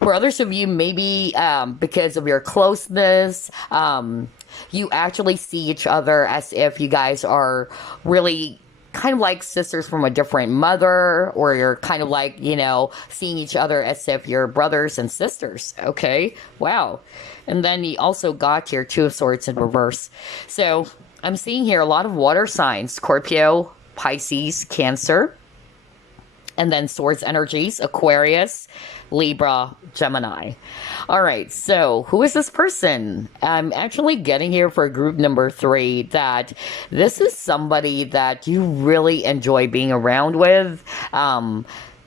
For others of you, maybe because of your closeness, you actually see each other as if you guys are really kind of like sisters from a different mother, or you're kind of like, seeing each other as if you're brothers and sisters. Okay. Wow. And then you also got your Two of Swords in reverse. So I'm seeing here a lot of water signs: Scorpio, Pisces, Cancer, and then Swords energies: Aquarius, Libra, Gemini. All right, so who is this person? I'm actually getting here for group number 3 that this is somebody that you really enjoy being around with.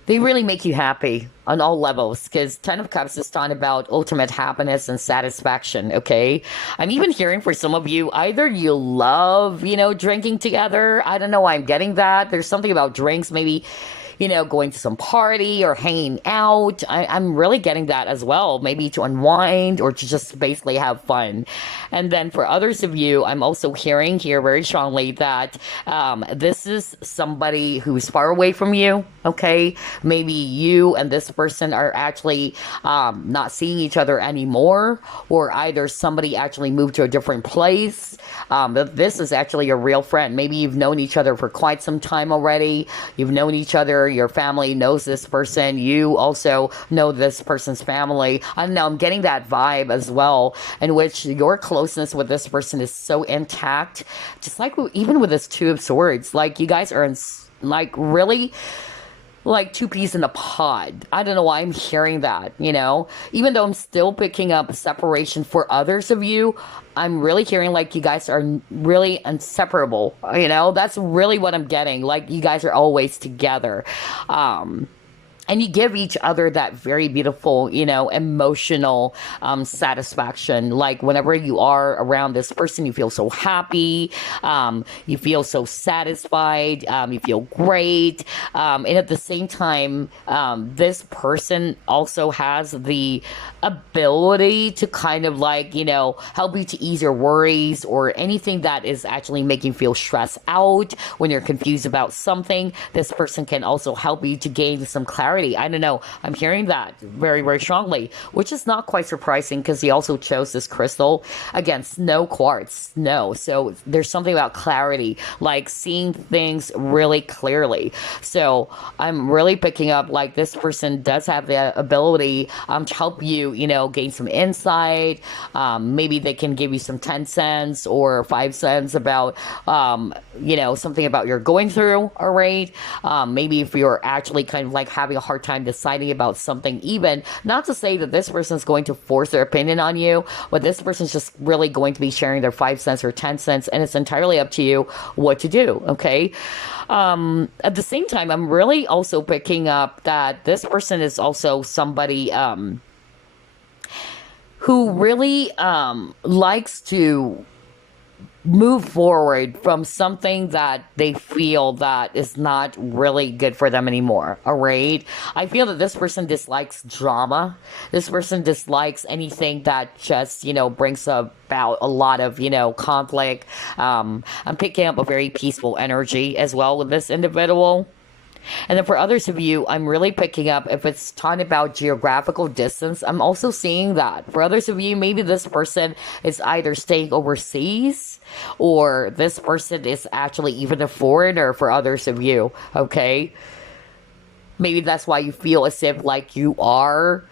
They really make you happy on all levels, because 10 of Cups is talking about ultimate happiness and satisfaction, okay? I'm even hearing for some of you, either you love, drinking together. I don't know why I'm getting that. There's something about drinks, maybe going to some party or hanging out. I'm really getting that as well. Maybe to unwind or to just basically have fun. And then for others of you, I'm also hearing here very strongly that this is somebody who's far away from you, okay? Maybe you and this person are actually not seeing each other anymore, or either somebody actually moved to a different place. But this is actually a real friend. Maybe you've known each other for quite some time already. You've known each other. Your family knows this person. You also know this person's family. I don't know. I'm getting that vibe as well, in which your closeness with this person is so intact. Just like even with this Two of Swords, like you guys are in, like really like two peas in a pod. I don't know why I'm hearing that, even though I'm still picking up separation for others of you. I'm really hearing like you guys are really inseparable, that's really what I'm getting. Like you guys are always together. And you give each other that very beautiful, emotional satisfaction. Like whenever you are around this person, you feel so happy, you feel so satisfied, you feel great. And at the same time, this person also has the ability to kind of like, help you to ease your worries or anything that is actually making you feel stressed out when you're confused about something. This person can also help you to gain some clarity. I don't know. I'm hearing that very, very strongly, which is not quite surprising because he also chose this crystal. Again, snow quartz, snow. So there's something about clarity, like seeing things really clearly. So I'm really picking up like this person does have the ability to help you, gain some insight. Maybe they can give you some 10 cents or 5 cents about, something about you're going through. All right. Maybe if you're actually kind of like having a hard time deciding about something, even not to say that this person's going to force their opinion on you, but this person's just really going to be sharing their 5 cents or 10 cents, and it's entirely up to you what to do. Okay. At the same time, I'm really also picking up that this person is also somebody who really likes to move forward from something that they feel that is not really good for them anymore. All right. I feel that this person dislikes drama. This person dislikes anything that just, brings about a lot of, conflict. I'm picking up a very peaceful energy as well with this individual. And then for others of you, I'm really picking up, if it's talking about geographical distance, I'm also seeing that. For others of you, maybe this person is either staying overseas, or this person is actually even a foreigner for others of you, okay? Maybe that's why you feel as if like you are,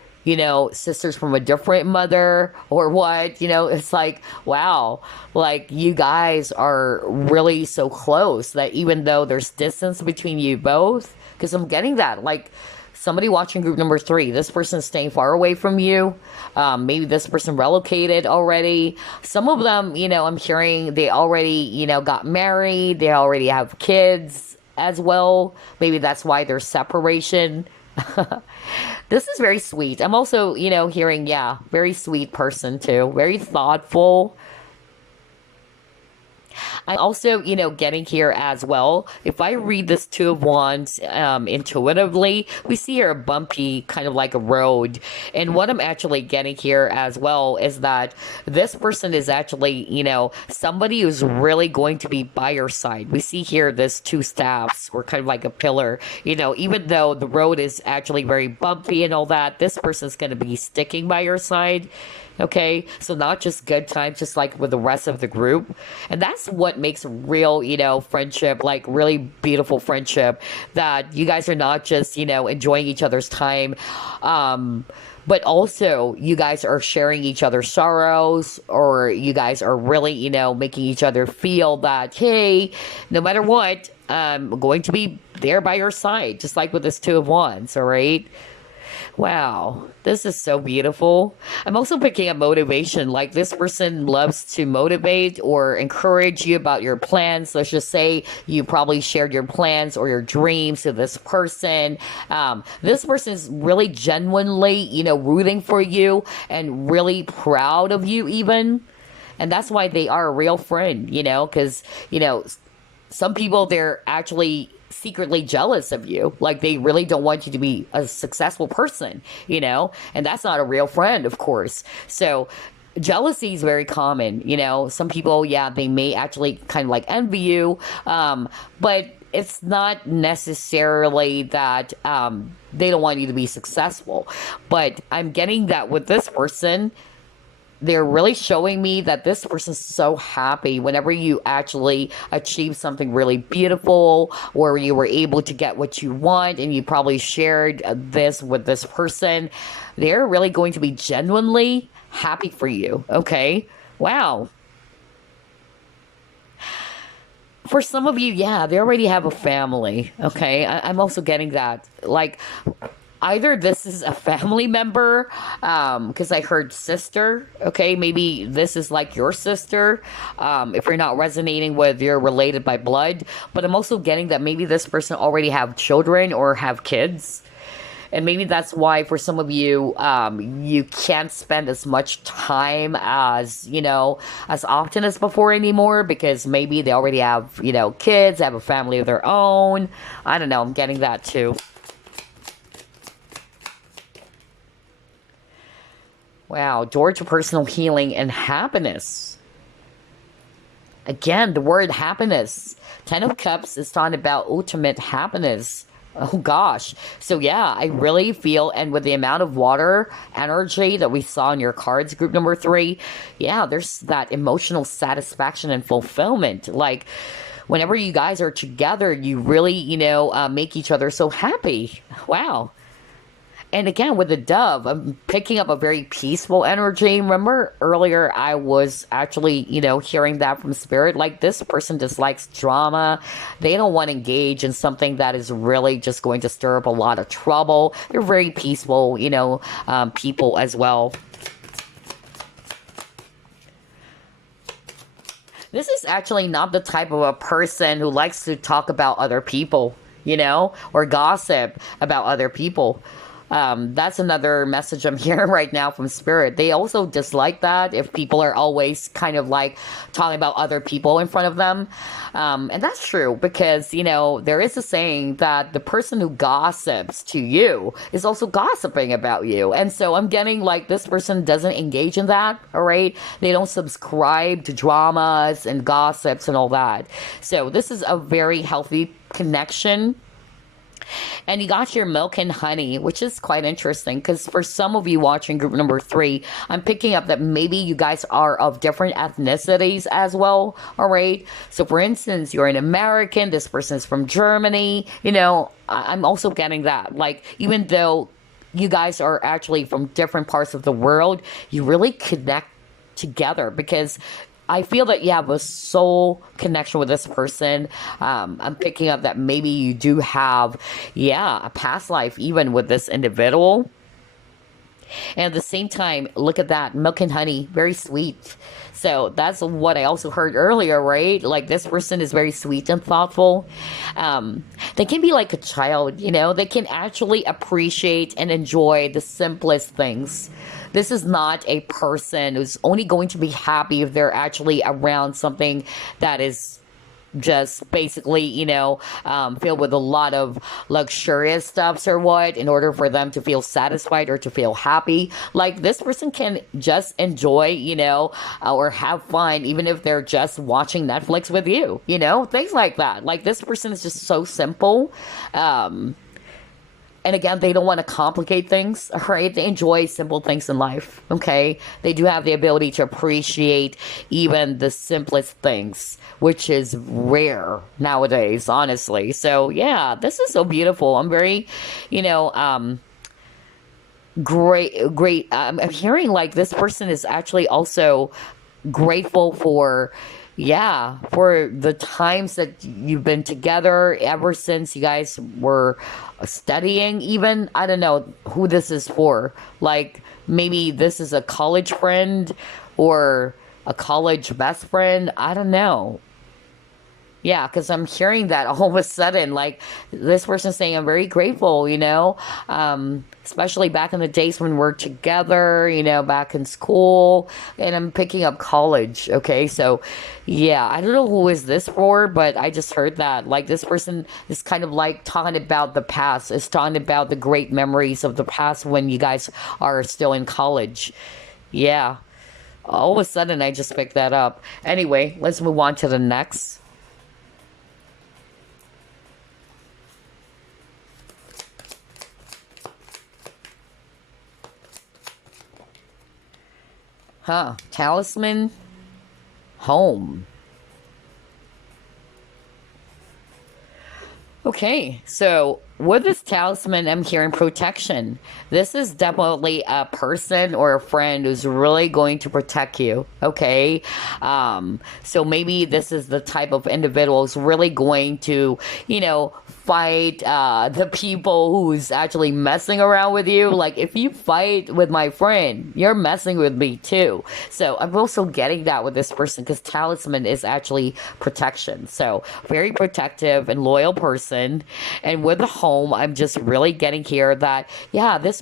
sisters from a different mother or what, it's like, wow, like you guys are really so close that even though there's distance between you both, because I'm getting that, like somebody watching group number 3, this person is staying far away from you. Maybe this person relocated already. Some of them, I'm hearing they already, got married. They already have kids as well. Maybe that's why there's separation. This is very sweet. I'm also, hearing, very sweet person too. Very thoughtful. I'm also, getting here as well. If I read this Two of Wands intuitively, we see here a bumpy, kind of like a road. And what I'm actually getting here as well is that this person is actually, somebody who's really going to be by your side. We see here this two staffs, or kind of like a pillar. Even though the road is actually very bumpy and all that, this person's going to be sticking by your side. Okay, so not just good times, just like with the rest of the group. And that's what makes real, friendship, like really beautiful friendship, that you guys are not just, enjoying each other's time, but also you guys are sharing each other's sorrows, or you guys are really, making each other feel that, hey, no matter what, I'm going to be there by your side, just like with this Two of Wands, all right? Wow, this is so beautiful. I'm also picking up motivation. Like, this person loves to motivate or encourage you about your plans. Let's just say you probably shared your plans or your dreams to this person. This person is really genuinely, rooting for you and really proud of you even. And that's why they are a real friend, because, some people, they're actually secretly jealous of you. Like, they really don't want you to be a successful person, and that's not a real friend, of course. So jealousy is very common. Some people, yeah, they may actually kind of like envy you, but it's not necessarily that they don't want you to be successful. But I'm getting that with this person, they're really showing me that this person's so happy whenever you actually achieve something really beautiful, or you were able to get what you want, and you probably shared this with this person. They're really going to be genuinely happy for you. Okay. Wow. For some of you, yeah, they already have a family. Okay. I'm also getting that. Like, either this is a family member, because I heard sister. Okay, maybe this is like your sister, if you're not resonating with you're related by blood. But I'm also getting that maybe this person already have children or have kids. And maybe that's why for some of you, you can't spend as much time as, as often as before anymore, because maybe they already have, kids, have a family of their own. I don't know, I'm getting that too. Wow, door to personal healing and happiness. Again, the word happiness. Ten of Cups is talking about ultimate happiness. Oh gosh. So yeah, I really feel, and with the amount of water energy that we saw in your cards, group number 3, yeah, there's that emotional satisfaction and fulfillment. Like, whenever you guys are together, you really, make each other so happy. Wow. And again, with the dove, I'm picking up a very peaceful energy. Remember earlier, I was actually, hearing that from spirit. Like, this person dislikes drama. They don't want to engage in something that is really just going to stir up a lot of trouble. They're very peaceful, people as well. This is actually not the type of a person who likes to talk about other people, or gossip about other people. That's another message I'm hearing right now from spirit. They also dislike that if people are always kind of like talking about other people in front of them. And that's true, because, there is a saying that the person who gossips to you is also gossiping about you. And so I'm getting like this person doesn't engage in that. All right. They don't subscribe to dramas and gossips and all that. So this is a very healthy connection. And you got your milk and honey, which is quite interesting, because for some of you watching group number 3, I'm picking up that maybe you guys are of different ethnicities as well. All right. So for instance, you're an American, this person is from Germany. I'm also getting that. Like, even though you guys are actually from different parts of the world, you really connect together, because I feel that you have a soul connection with this person. I'm picking up that maybe you do have, a past life even with this individual. And at the same time, look at that, milk and honey, very sweet. So that's what I also heard earlier, right? Like, this person is very sweet and thoughtful. They can be like a child, they can actually appreciate and enjoy the simplest things. This is not a person who's only going to be happy if they're actually around something that is just basically, filled with a lot of luxurious stuffs or what, in order for them to feel satisfied or to feel happy. Like, this person can just enjoy, or have fun, even if they're just watching Netflix with you, things like that. Like, this person is just so simple. And again, they don't want to complicate things, right? They enjoy simple things in life, okay? They do have the ability to appreciate even the simplest things, which is rare nowadays, honestly. So, yeah, this is so beautiful. I'm very, great. I'm hearing like this person is actually also grateful for, yeah, for the times that you've been together ever since you guys were studying. Even, I don't know who this is for. Like, maybe this is a college friend or a college best friend. I don't know. Yeah, because I'm hearing that all of a sudden, like, this person saying, I'm very grateful, especially back in the days when we're together, back in school, and I'm picking up college, okay? So, yeah, I don't know who is this for, but I just heard that. Like, this person is kind of like talking about the past, is talking about the great memories of the past when you guys are still in college. Yeah, all of a sudden, I just picked that up. Anyway, let's move on to the next. Talisman, home. Okay, so with this talisman, I'm hearing protection. This is definitely a person or a friend who's really going to protect you, okay? So maybe this is the type of individual who's really going to, fight the people who's actually messing around with you. Like, if you fight with my friend, you're messing with me too. So I'm also getting that with this person, because talisman is actually protection. So very protective and loyal person. And with the home, I'm just really getting here that, yeah, this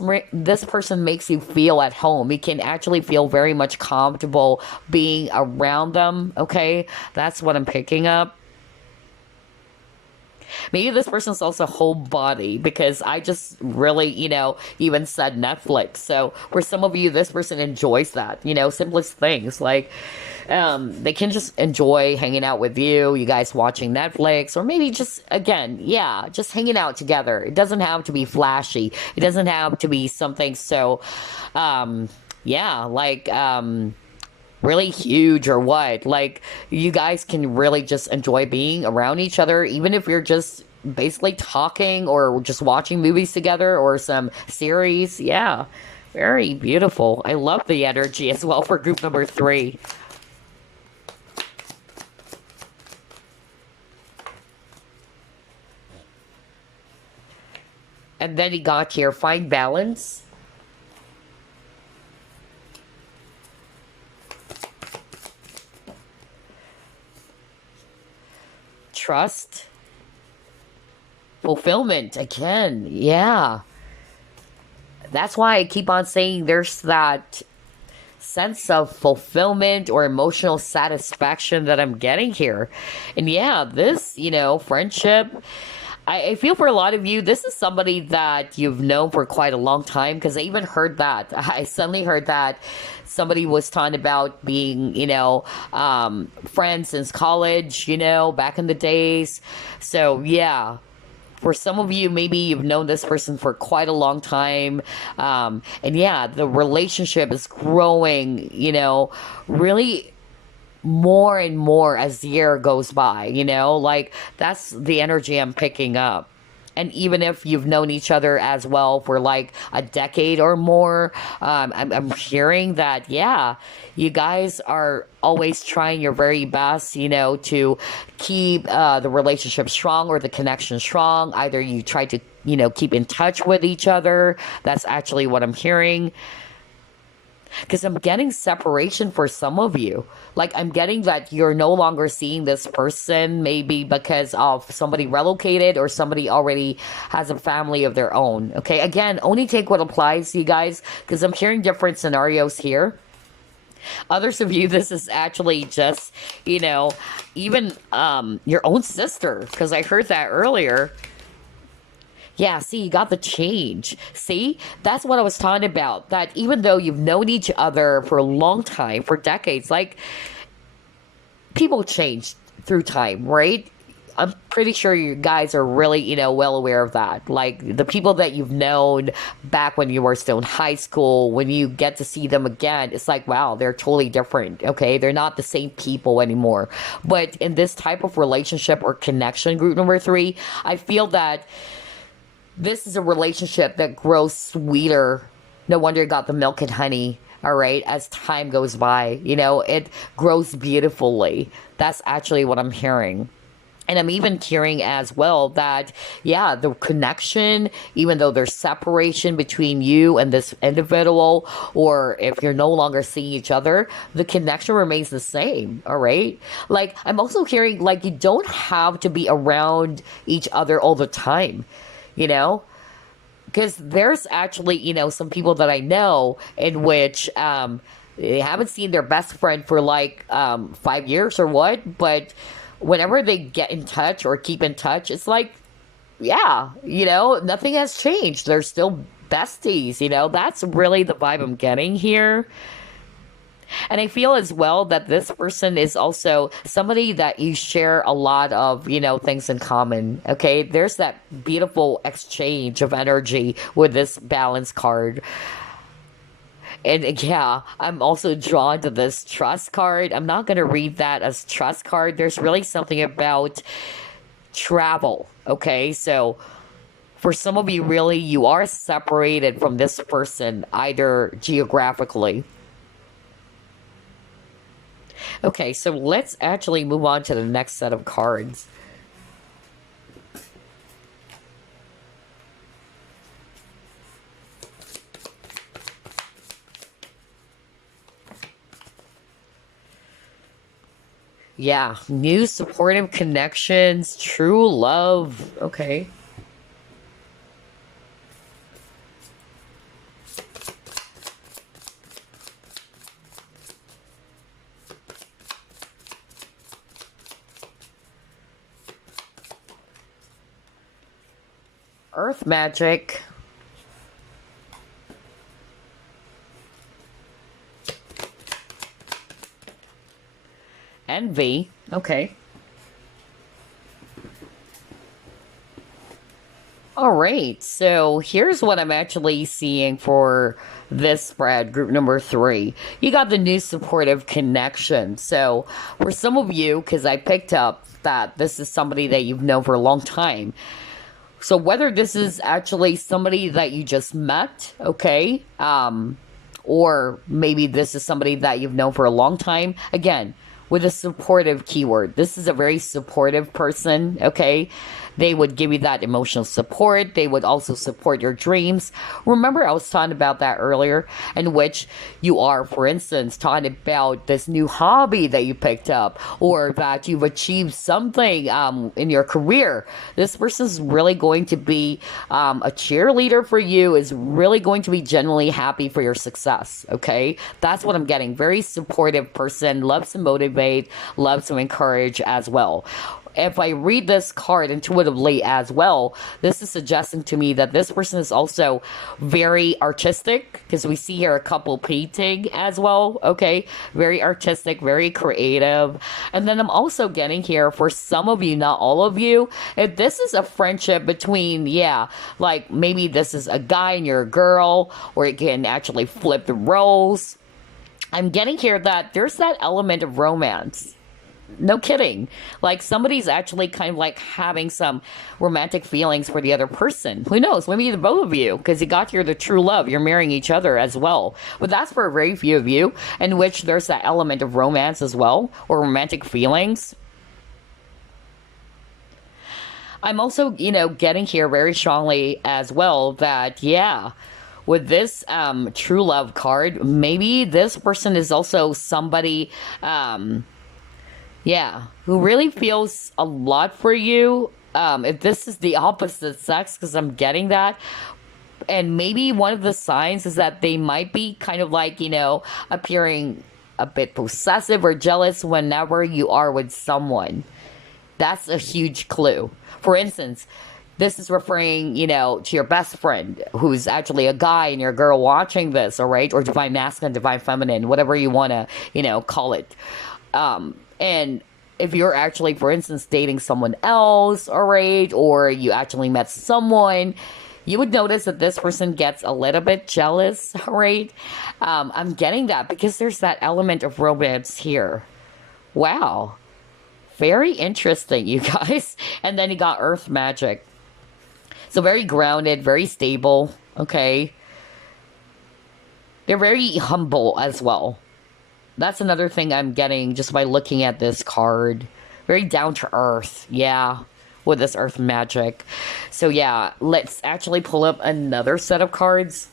person makes you feel at home. You can actually feel very much comfortable being around them, okay? That's what I'm picking up. Maybe this person's also whole body, because I just really, even said Netflix. So for some of you, this person enjoys that, simplest things. Like, they can just enjoy hanging out with you, you guys watching Netflix, or maybe just, again, yeah, just hanging out together. It doesn't have to be flashy. It doesn't have to be something so, yeah, like, really huge or what. Like, you guys can really just enjoy being around each other, even if you're just basically talking or just watching movies together or some series. Yeah, very beautiful. I love the energy as well for group number 3. And then he got here, find balance. Trust, fulfillment again. Yeah, that's why I keep on saying there's that sense of fulfillment or emotional satisfaction that I'm getting here. And yeah, this, friendship, I feel for a lot of you, this is somebody that you've known for quite a long time, because I even heard that. I suddenly heard that somebody was talking about being, friends since college, back in the days. So, yeah. For some of you, maybe you've known this person for quite a long time. And yeah, the relationship is growing, really more and more as the year goes by, like, that's the energy I'm picking up. And even if you've known each other as well for like a decade or more, I'm hearing that, yeah, you guys are always trying your very best, to keep the relationship strong or the connection strong. Either you try to, keep in touch with each other. That's actually what I'm hearing. Because I'm getting separation for some of you. Like, I'm getting that you're no longer seeing this person, maybe because of somebody relocated or somebody already has a family of their own. Okay, again, only take what applies, you guys, because I'm hearing different scenarios here. Others of you, this is actually just, even your own sister, because I heard that earlier. Yeah, see, you got the change. See, that's what I was talking about. That even though you've known each other for a long time, for decades, like, people change through time, right? I'm pretty sure you guys are really, well aware of that. Like, the people that you've known back when you were still in high school, when you get to see them again, it's like, wow, they're totally different. Okay, they're not the same people anymore. But in this type of relationship or connection, group number 3, I feel that this is a relationship that grows sweeter. No wonder it got the milk and honey. All right, as time goes by, it grows beautifully. That's actually what I'm hearing. And I'm even hearing as well that, yeah, the connection, even though there's separation between you and this individual, or if you're no longer seeing each other, the connection remains the same. All right. Like, I'm also hearing, like, you don't have to be around each other all the time, because there's actually, some people that I know in which, they haven't seen their best friend for like 5 years or what, but whenever they get in touch or keep in touch, it's like, yeah, nothing has changed. They're still besties, that's really the vibe I'm getting here. And I feel as well that this person is also somebody that you share a lot of, things in common. Okay. There's that beautiful exchange of energy with this balance card. And yeah, I'm also drawn to this trust card. I'm not going to read that as trust card. There's really something about travel. Okay. So for some of you, really, you are separated from this person, either geographically. Okay, so let's actually move on to the next set of cards. Yeah, new supportive connections, true love. Okay. Earth magic. Envy. Okay. All right. So here's what I'm actually seeing for this spread, group number 3. You got the new supportive connection. So for some of you, because I picked up that this is somebody that you've known for a long time. So whether this is actually somebody that you just met, okay, or maybe this is somebody that you've known for a long time, again, with a supportive keyword. This is a very supportive person, okay? They would give you that emotional support. They would also support your dreams. Remember, I was talking about that earlier, in which you are, for instance, talking about this new hobby that you picked up, or that you've achieved something in your career. This person's really going to be a cheerleader for you, is really going to be genuinely happy for your success, okay? That's what I'm getting. Very supportive person, loves to motivate, loves to encourage as well. If I read this card intuitively as well, this is suggesting to me that this person is also very artistic, because we see here a couple painting as well, okay? Very artistic, very creative. And then I'm also getting here, for some of you, not all of you, if this is a friendship between, yeah, like maybe this is a guy and you're a girl, or it can actually flip the roles. I'm getting here that there's that element of romance. No kidding. Like, somebody's actually kind of like having some romantic feelings for the other person. Who knows? Maybe the both of you, because you got here the true love. You're marrying each other as well. But that's for a very few of you, in which there's that element of romance as well, or romantic feelings. I'm also, getting here very strongly as well that, yeah, with this true love card, maybe this person is also somebody, yeah, who really feels a lot for you. If this is the opposite sex, because I'm getting that. And maybe one of the signs is that they might be kind of like, appearing a bit possessive or jealous whenever you are with someone. That's a huge clue. For instance, this is referring, to your best friend who's actually a guy and you're a girl watching this, all right? Or divine masculine, divine feminine, whatever you want to, call it. And if you're actually, for instance, dating someone else, all right, or you actually met someone, you would notice that this person gets a little bit jealous, right? I'm getting that because there's that element of romance here. Wow. Very interesting, you guys. And then you got earth magic. So very grounded, very stable, okay? They're very humble as well. That's another thing I'm getting just by looking at this card. Very down to earth, yeah, with this earth magic. So yeah, let's actually pull up another set of cards.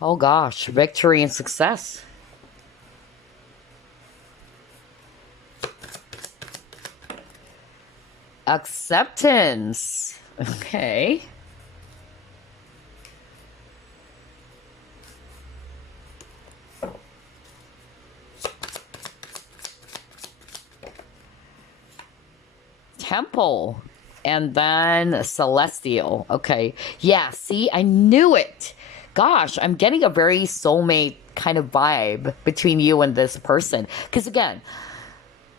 Oh gosh, victory and success. Acceptance. Okay. Temple. And then celestial. Okay. Yeah, see, I knew it. Gosh, I'm getting a very soulmate kind of vibe between you and this person. Because again,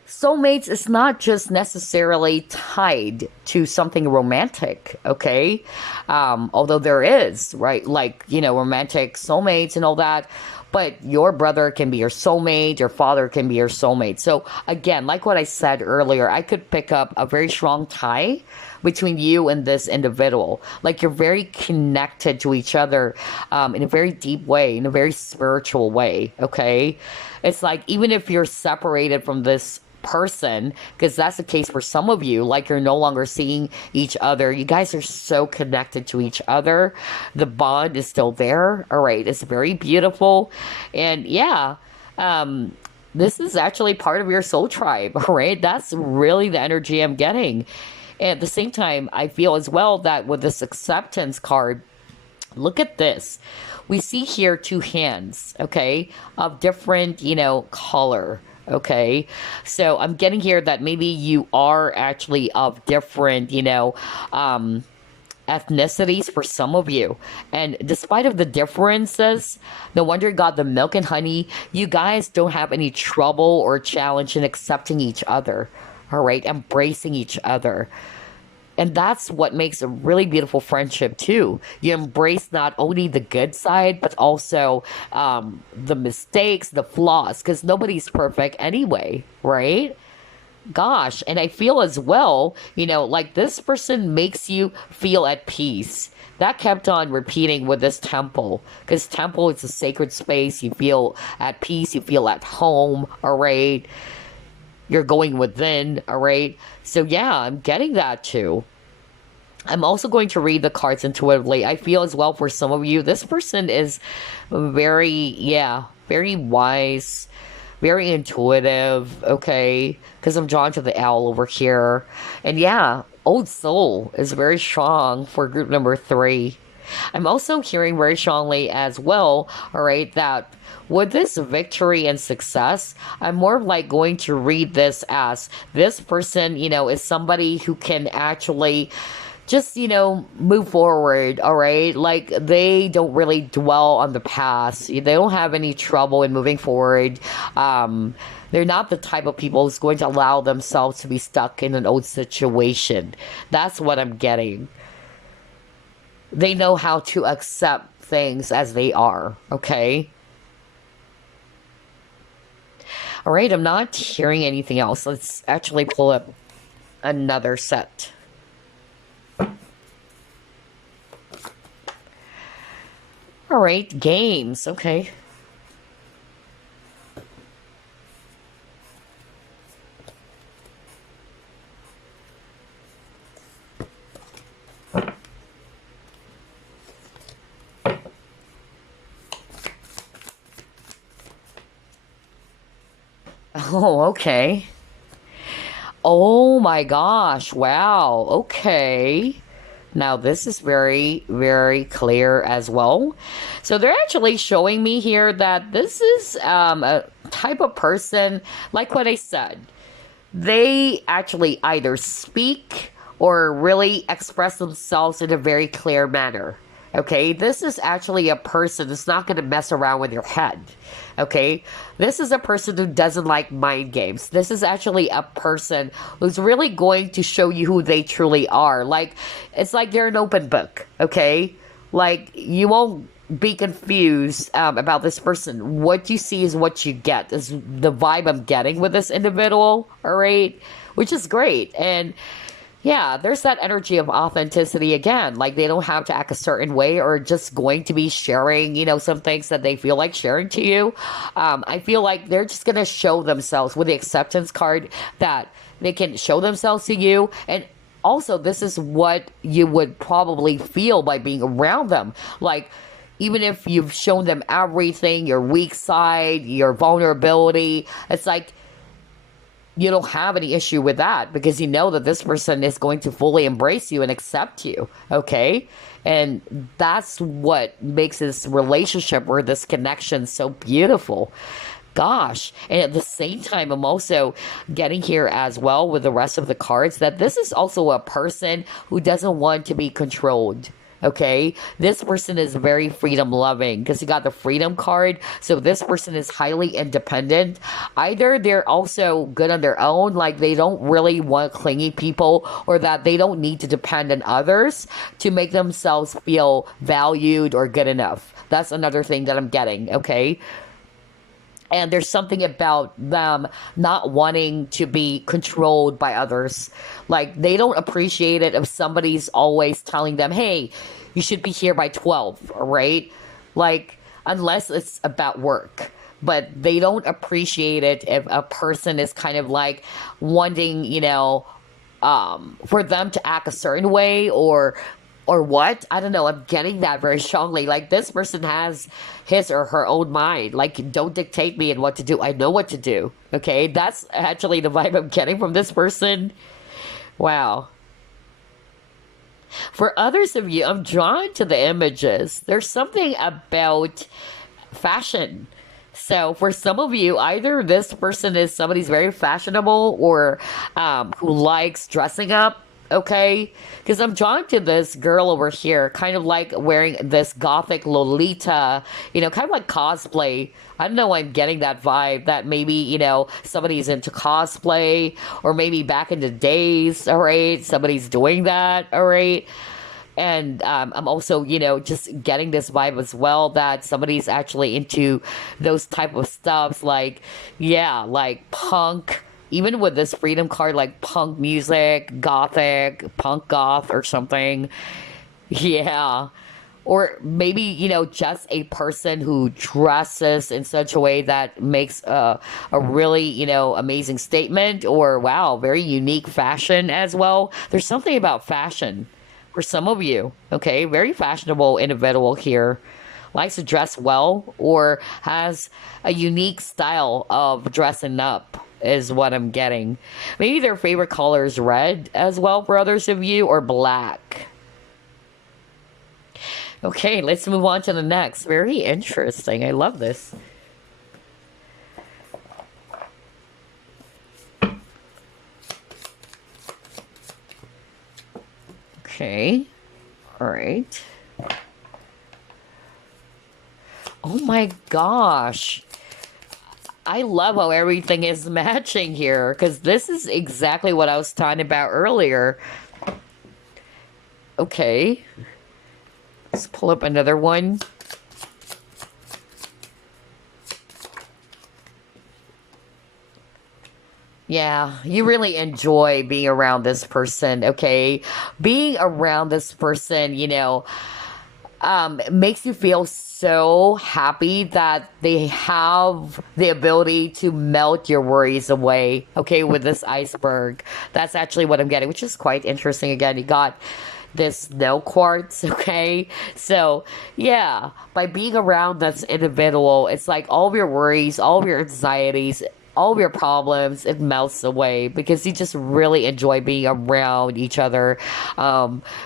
soulmates is not just necessarily tied to something romantic, okay? Although there is, right? Like, romantic soulmates and all that. But your brother can be your soulmate, your father can be your soulmate. So again, like what I said earlier, I could pick up a very strong tie between you and this individual. Like you're very connected to each other in a very deep way, in a very spiritual way, okay? It's like even if you're separated from this person, because that's the case for some of you, like you're no longer seeing each other, you guys are so connected to each other, the bond is still there, all right? It's very beautiful. And yeah, this is actually part of your soul tribe, all right? That's really the energy I'm getting. And at the same time, I feel as well that with this acceptance card, look at this, we see here two hands, okay, of different, color. Okay, so I'm getting here that maybe you are actually of different, ethnicities for some of you. And despite of the differences, no wonder you got the milk and honey, you guys don't have any trouble or challenge in accepting each other, all right, embracing each other. And that's what makes a really beautiful friendship too. You embrace not only the good side, but also the mistakes, the flaws, because nobody's perfect anyway, right? Gosh, and I feel as well, like this person makes you feel at peace. That kept on repeating with this temple, because temple is a sacred space. You feel at peace, you feel at home, all right? You're going within, all right? So yeah, I'm getting that too. I'm also going to read the cards intuitively. I feel as well for some of you, this person is very wise, very intuitive, okay? Because I'm drawn to the owl over here. And yeah, Old Soul is very strong for group number 3. I'm also hearing very strongly as well, all right, that with this victory and success, I'm more like going to read this as this person, is somebody who can actually just, move forward, all right? Like, they don't really dwell on the past. They don't have any trouble in moving forward. They're not the type of people who's going to allow themselves to be stuck in an old situation. That's what I'm getting. They know how to accept things as they are, okay? All right, I'm not hearing anything else. Let's actually pull up another set. All right, games, okay. Oh, okay. Oh my gosh. Wow. Okay. Now, this is very, very clear as well. So, they're actually showing me here that this is a type of person, like what I said, they actually either speak or really express themselves in a very clear manner. Okay, this is actually a person that's not going to mess around with your head. Okay, this is a person who doesn't like mind games. This is actually a person who's really going to show you who they truly are. Like, it's like they're an open book. Okay, like you won't be confused about this person. What you see is what you get, is the vibe I'm getting with this individual. All right, which is great. And yeah, there's that energy of authenticity again. Like they don't have to act a certain way or just going to be sharing, some things that they feel like sharing to you. I feel like they're just going to show themselves with the acceptance card, that they can show themselves to you. And also, this is what you would probably feel by being around them. Like, even if you've shown them everything, your weak side, your vulnerability, it's like you don't have any issue with that, because you know that this person is going to fully embrace you and accept you. Okay. And that's what makes this relationship or this connection so beautiful. Gosh. And at the same time, I'm also getting here as well with the rest of the cards that this is also a person who doesn't want to be controlled. Okay, this person is very freedom loving because you got the freedom card. So this person is highly independent. Either they're also good on their own, like they don't really want clingy people, or that they don't need to depend on others to make themselves feel valued or good enough. That's another thing that I'm getting. Okay. And there's something about them not wanting to be controlled by others. Like, they don't appreciate it if somebody's always telling them, hey, you should be here by 12, right? Like, unless it's about work. But they don't appreciate it if a person is kind of like wanting, for them to act a certain way, or what? I don't know. I'm getting that very strongly. Like, this person has his or her own mind. Like, don't dictate me and what to do. I know what to do. Okay? That's actually the vibe I'm getting from this person. Wow. For others of you, I'm drawn to the images. There's something about fashion. So for some of you, either this person is somebody's very fashionable, or who likes dressing up. Okay, because I'm drawn to this girl over here, kind of like wearing this gothic Lolita, kind of like cosplay. I don't know why I'm getting that vibe that maybe, somebody's into cosplay, or maybe back in the days, all right, somebody's doing that, all right. And I'm also, just getting this vibe as well that somebody's actually into those type of stuffs, like, yeah, like punk. Even with this freedom card, like punk music, gothic, punk goth or something. Yeah. Or maybe, just a person who dresses in such a way that makes a really, amazing statement, or wow, very unique fashion as well. There's something about fashion for some of you. Okay. Very fashionable individual here. Likes to dress well, or has a unique style of dressing up, is what I'm getting. Maybe their favorite color is red as well for others of you, or black. Okay, let's move on to the next. Very interesting. I love this. Okay. All right. Oh my gosh. I love how everything is matching here, because this is exactly what I was talking about earlier. Okay. Let's pull up another one. Yeah, you really enjoy being around this person, okay? Being around this person, makes you feel so happy that they have the ability to melt your worries away, okay, with this iceberg. That's actually what I'm getting, which is quite interesting. Again, you got this snow quartz, okay? So, yeah, by being around this individual, it's like all of your worries, all of your anxieties, all of your problems, it melts away because you just really enjoy being around each other.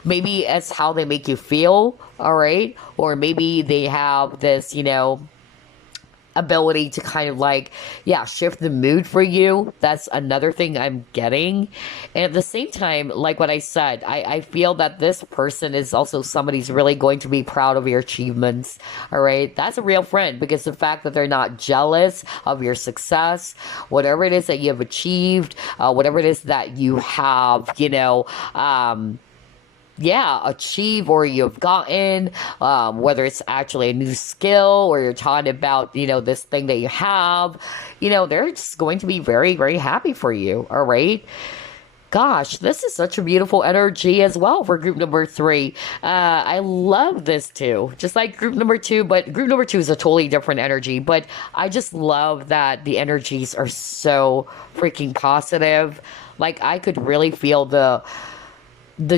Maybe it's how they make you feel, all right? Or maybe they have this, ability to kind of like, yeah, shift the mood for you. That's another thing I'm getting. And at the same time, like what I said, I feel that this person is also somebody who's really going to be proud of your achievements. All right. That's a real friend because the fact that they're not jealous of your success, whatever it is that you have achieved, whatever it is that you have, achieve or you've gotten, whether it's actually a new skill or you're talking about, this thing that you have, they're just going to be very, very happy for you. All right. Gosh, this is such a beautiful energy as well for group number 3. I love this too. Just like group number 2, but group number 2 is a totally different energy. But I just love that the energies are so freaking positive. Like I could really feel the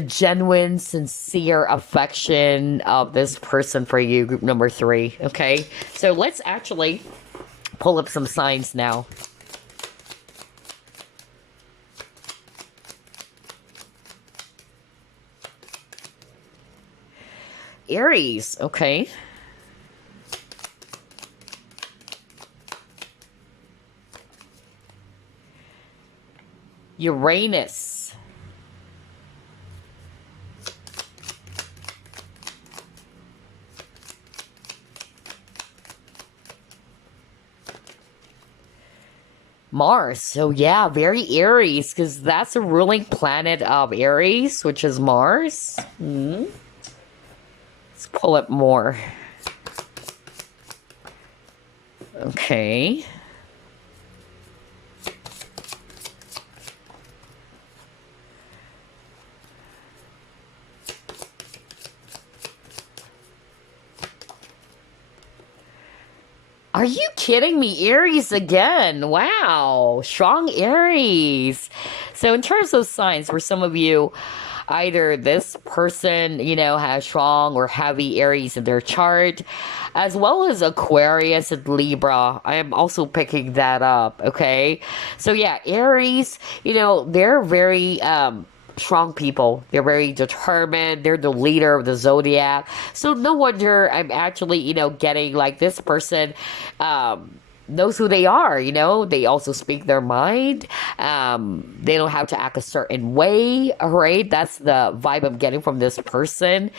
genuine, sincere affection of this person for you, group number 3. Okay, so let's actually pull up some signs now. Aries, okay. Uranus. Mars. So yeah, very Aries, because that's the ruling planet of Aries, which is Mars. Let's pull up more. Okay. Are you kidding me? Aries again. Wow. Strong Aries. So in terms of signs, for some of you, either this person, has strong or heavy Aries in their chart, as well as Aquarius and Libra. I am also picking that up, okay? So yeah, Aries, they're very strong people. They're very determined. They're the leader of the zodiac. So no wonder I'm actually, getting like this person knows who they are. They also speak their mind. They don't have to act a certain way. All right. That's the vibe I'm getting from this person.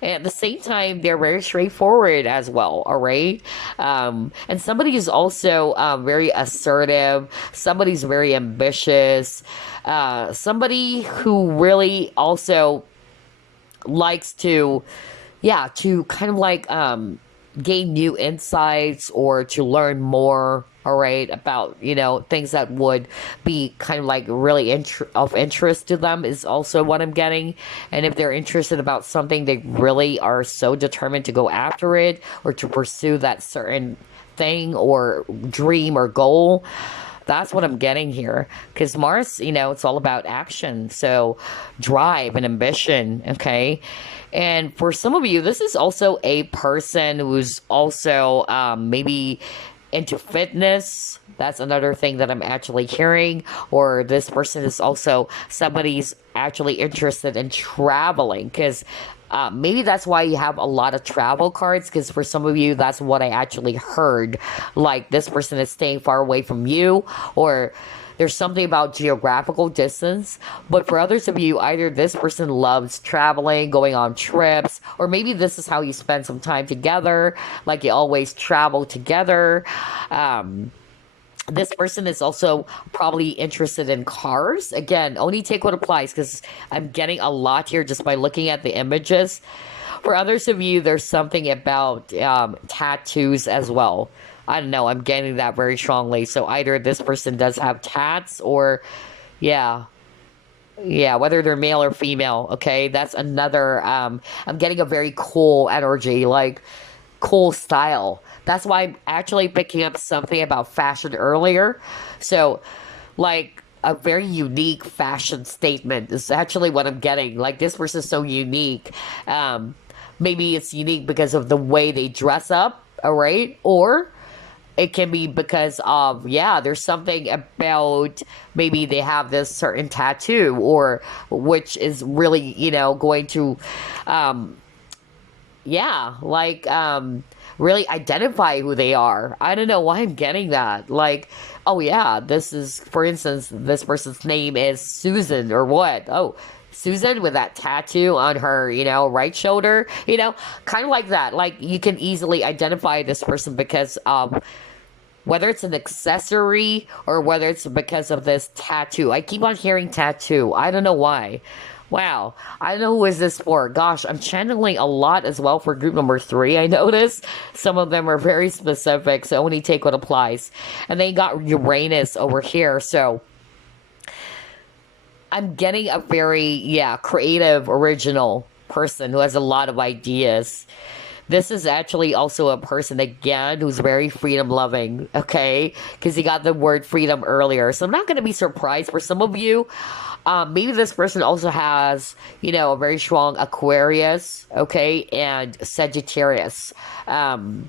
And at the same time, they're very straightforward as well. All right. And somebody is also very assertive. Somebody's very ambitious. Somebody who really also likes to kind of like gain new insights or to learn more, all right, about, things that would be kind of like really of interest to them is also what I'm getting. And if they're interested about something, they really are so determined to go after it or to pursue that certain thing or dream or goal. That's what I'm getting here. Because Mars, it's all about action. So drive and ambition, okay? And for some of you, this is also a person who's also maybe into fitness. That's another thing that I'm actually hearing. Or this person is also somebody's actually interested in traveling. Because maybe that's why you have a lot of travel cards, because for some of you, that's what I actually heard. Like this person is staying far away from you, or there's something about geographical distance. But for others of you, either this person loves traveling, going on trips, or maybe this is how you spend some time together, like you always travel together. This person is also probably interested in cars. Again, only take what applies because I'm getting a lot here just by looking at the images. For others of you, there's something about tattoos as well. I don't know. I'm getting that very strongly. So either this person does have tats or, whether they're male or female. Okay, that's another. I'm getting a very cool energy, like cool style. That's why I'm actually picking up something about fashion earlier. So, like, a very unique fashion statement is actually what I'm getting. Like, this person is so unique. Maybe it's unique because of the way they dress up, all right? Or it can be because of, yeah, there's something about maybe they have this certain tattoo, or which is really, going to, um, yeah, like, really identify who they are. I don't know why I'm getting that. Like, oh yeah, this is, for instance, this person's name is Susan or what? Oh, Susan with that tattoo on her, right shoulder, kind of like that. Like, you can easily identify this person because whether it's an accessory or whether it's because of this tattoo. I keep on hearing tattoo. I don't know why. Wow. I don't know who is this for. Gosh, I'm channeling a lot as well for group number 3. I notice some of them are very specific, so only take what applies. And they got Uranus over here, so I'm getting a very, yeah, creative, original person who has a lot of ideas. This is actually also a person, again, who's very freedom loving, okay? Because he got the word freedom earlier. So I'm not going to be surprised for some of you. Maybe this person also has, a very strong Aquarius, okay? And Sagittarius sign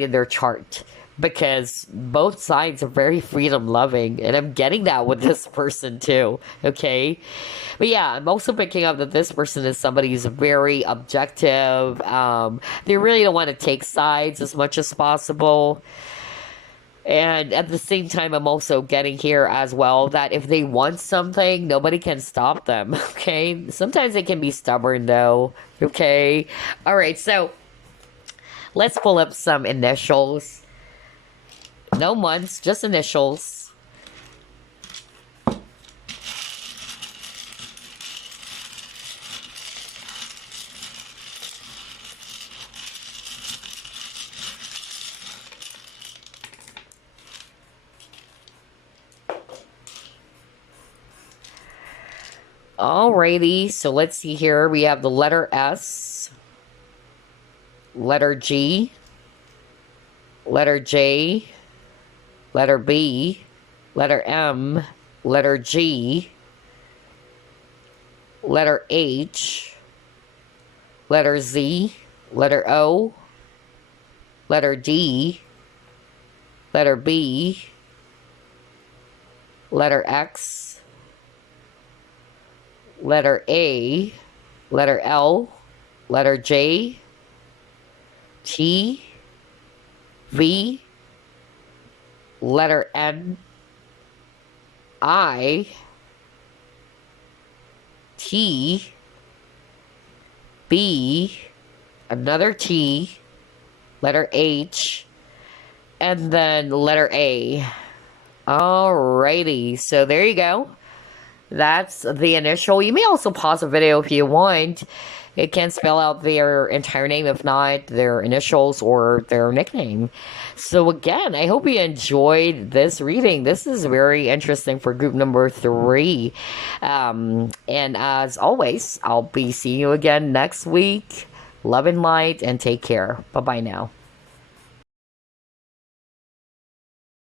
in their chart. Because both sides are very freedom loving, and I'm getting that with this person too, okay? But yeah, I'm also picking up that this person is somebody who's very objective. They really don't want to take sides as much as possible. And at the same time, I'm also getting here as well that if they want something, nobody can stop them, okay? Sometimes they can be stubborn though, okay? All right, so let's pull up some initials. No months, just initials. Alrighty, so let's see here. We have the letter S, letter G, letter J, letter B, letter M, letter G, letter H, letter Z, letter O, letter D, letter B, letter X, letter A, letter L, letter J, T, V, letter N, I, T, B, another T, letter H, and then letter A. Alrighty, so there you go. That's the initial. You may also pause the video if you want. It can spell out their entire name, if not their initials or their nickname. So again, I hope you enjoyed this reading. This is very interesting for group number 3. And as always, I'll be seeing you again next week. Love and light, and take care. Bye-bye now.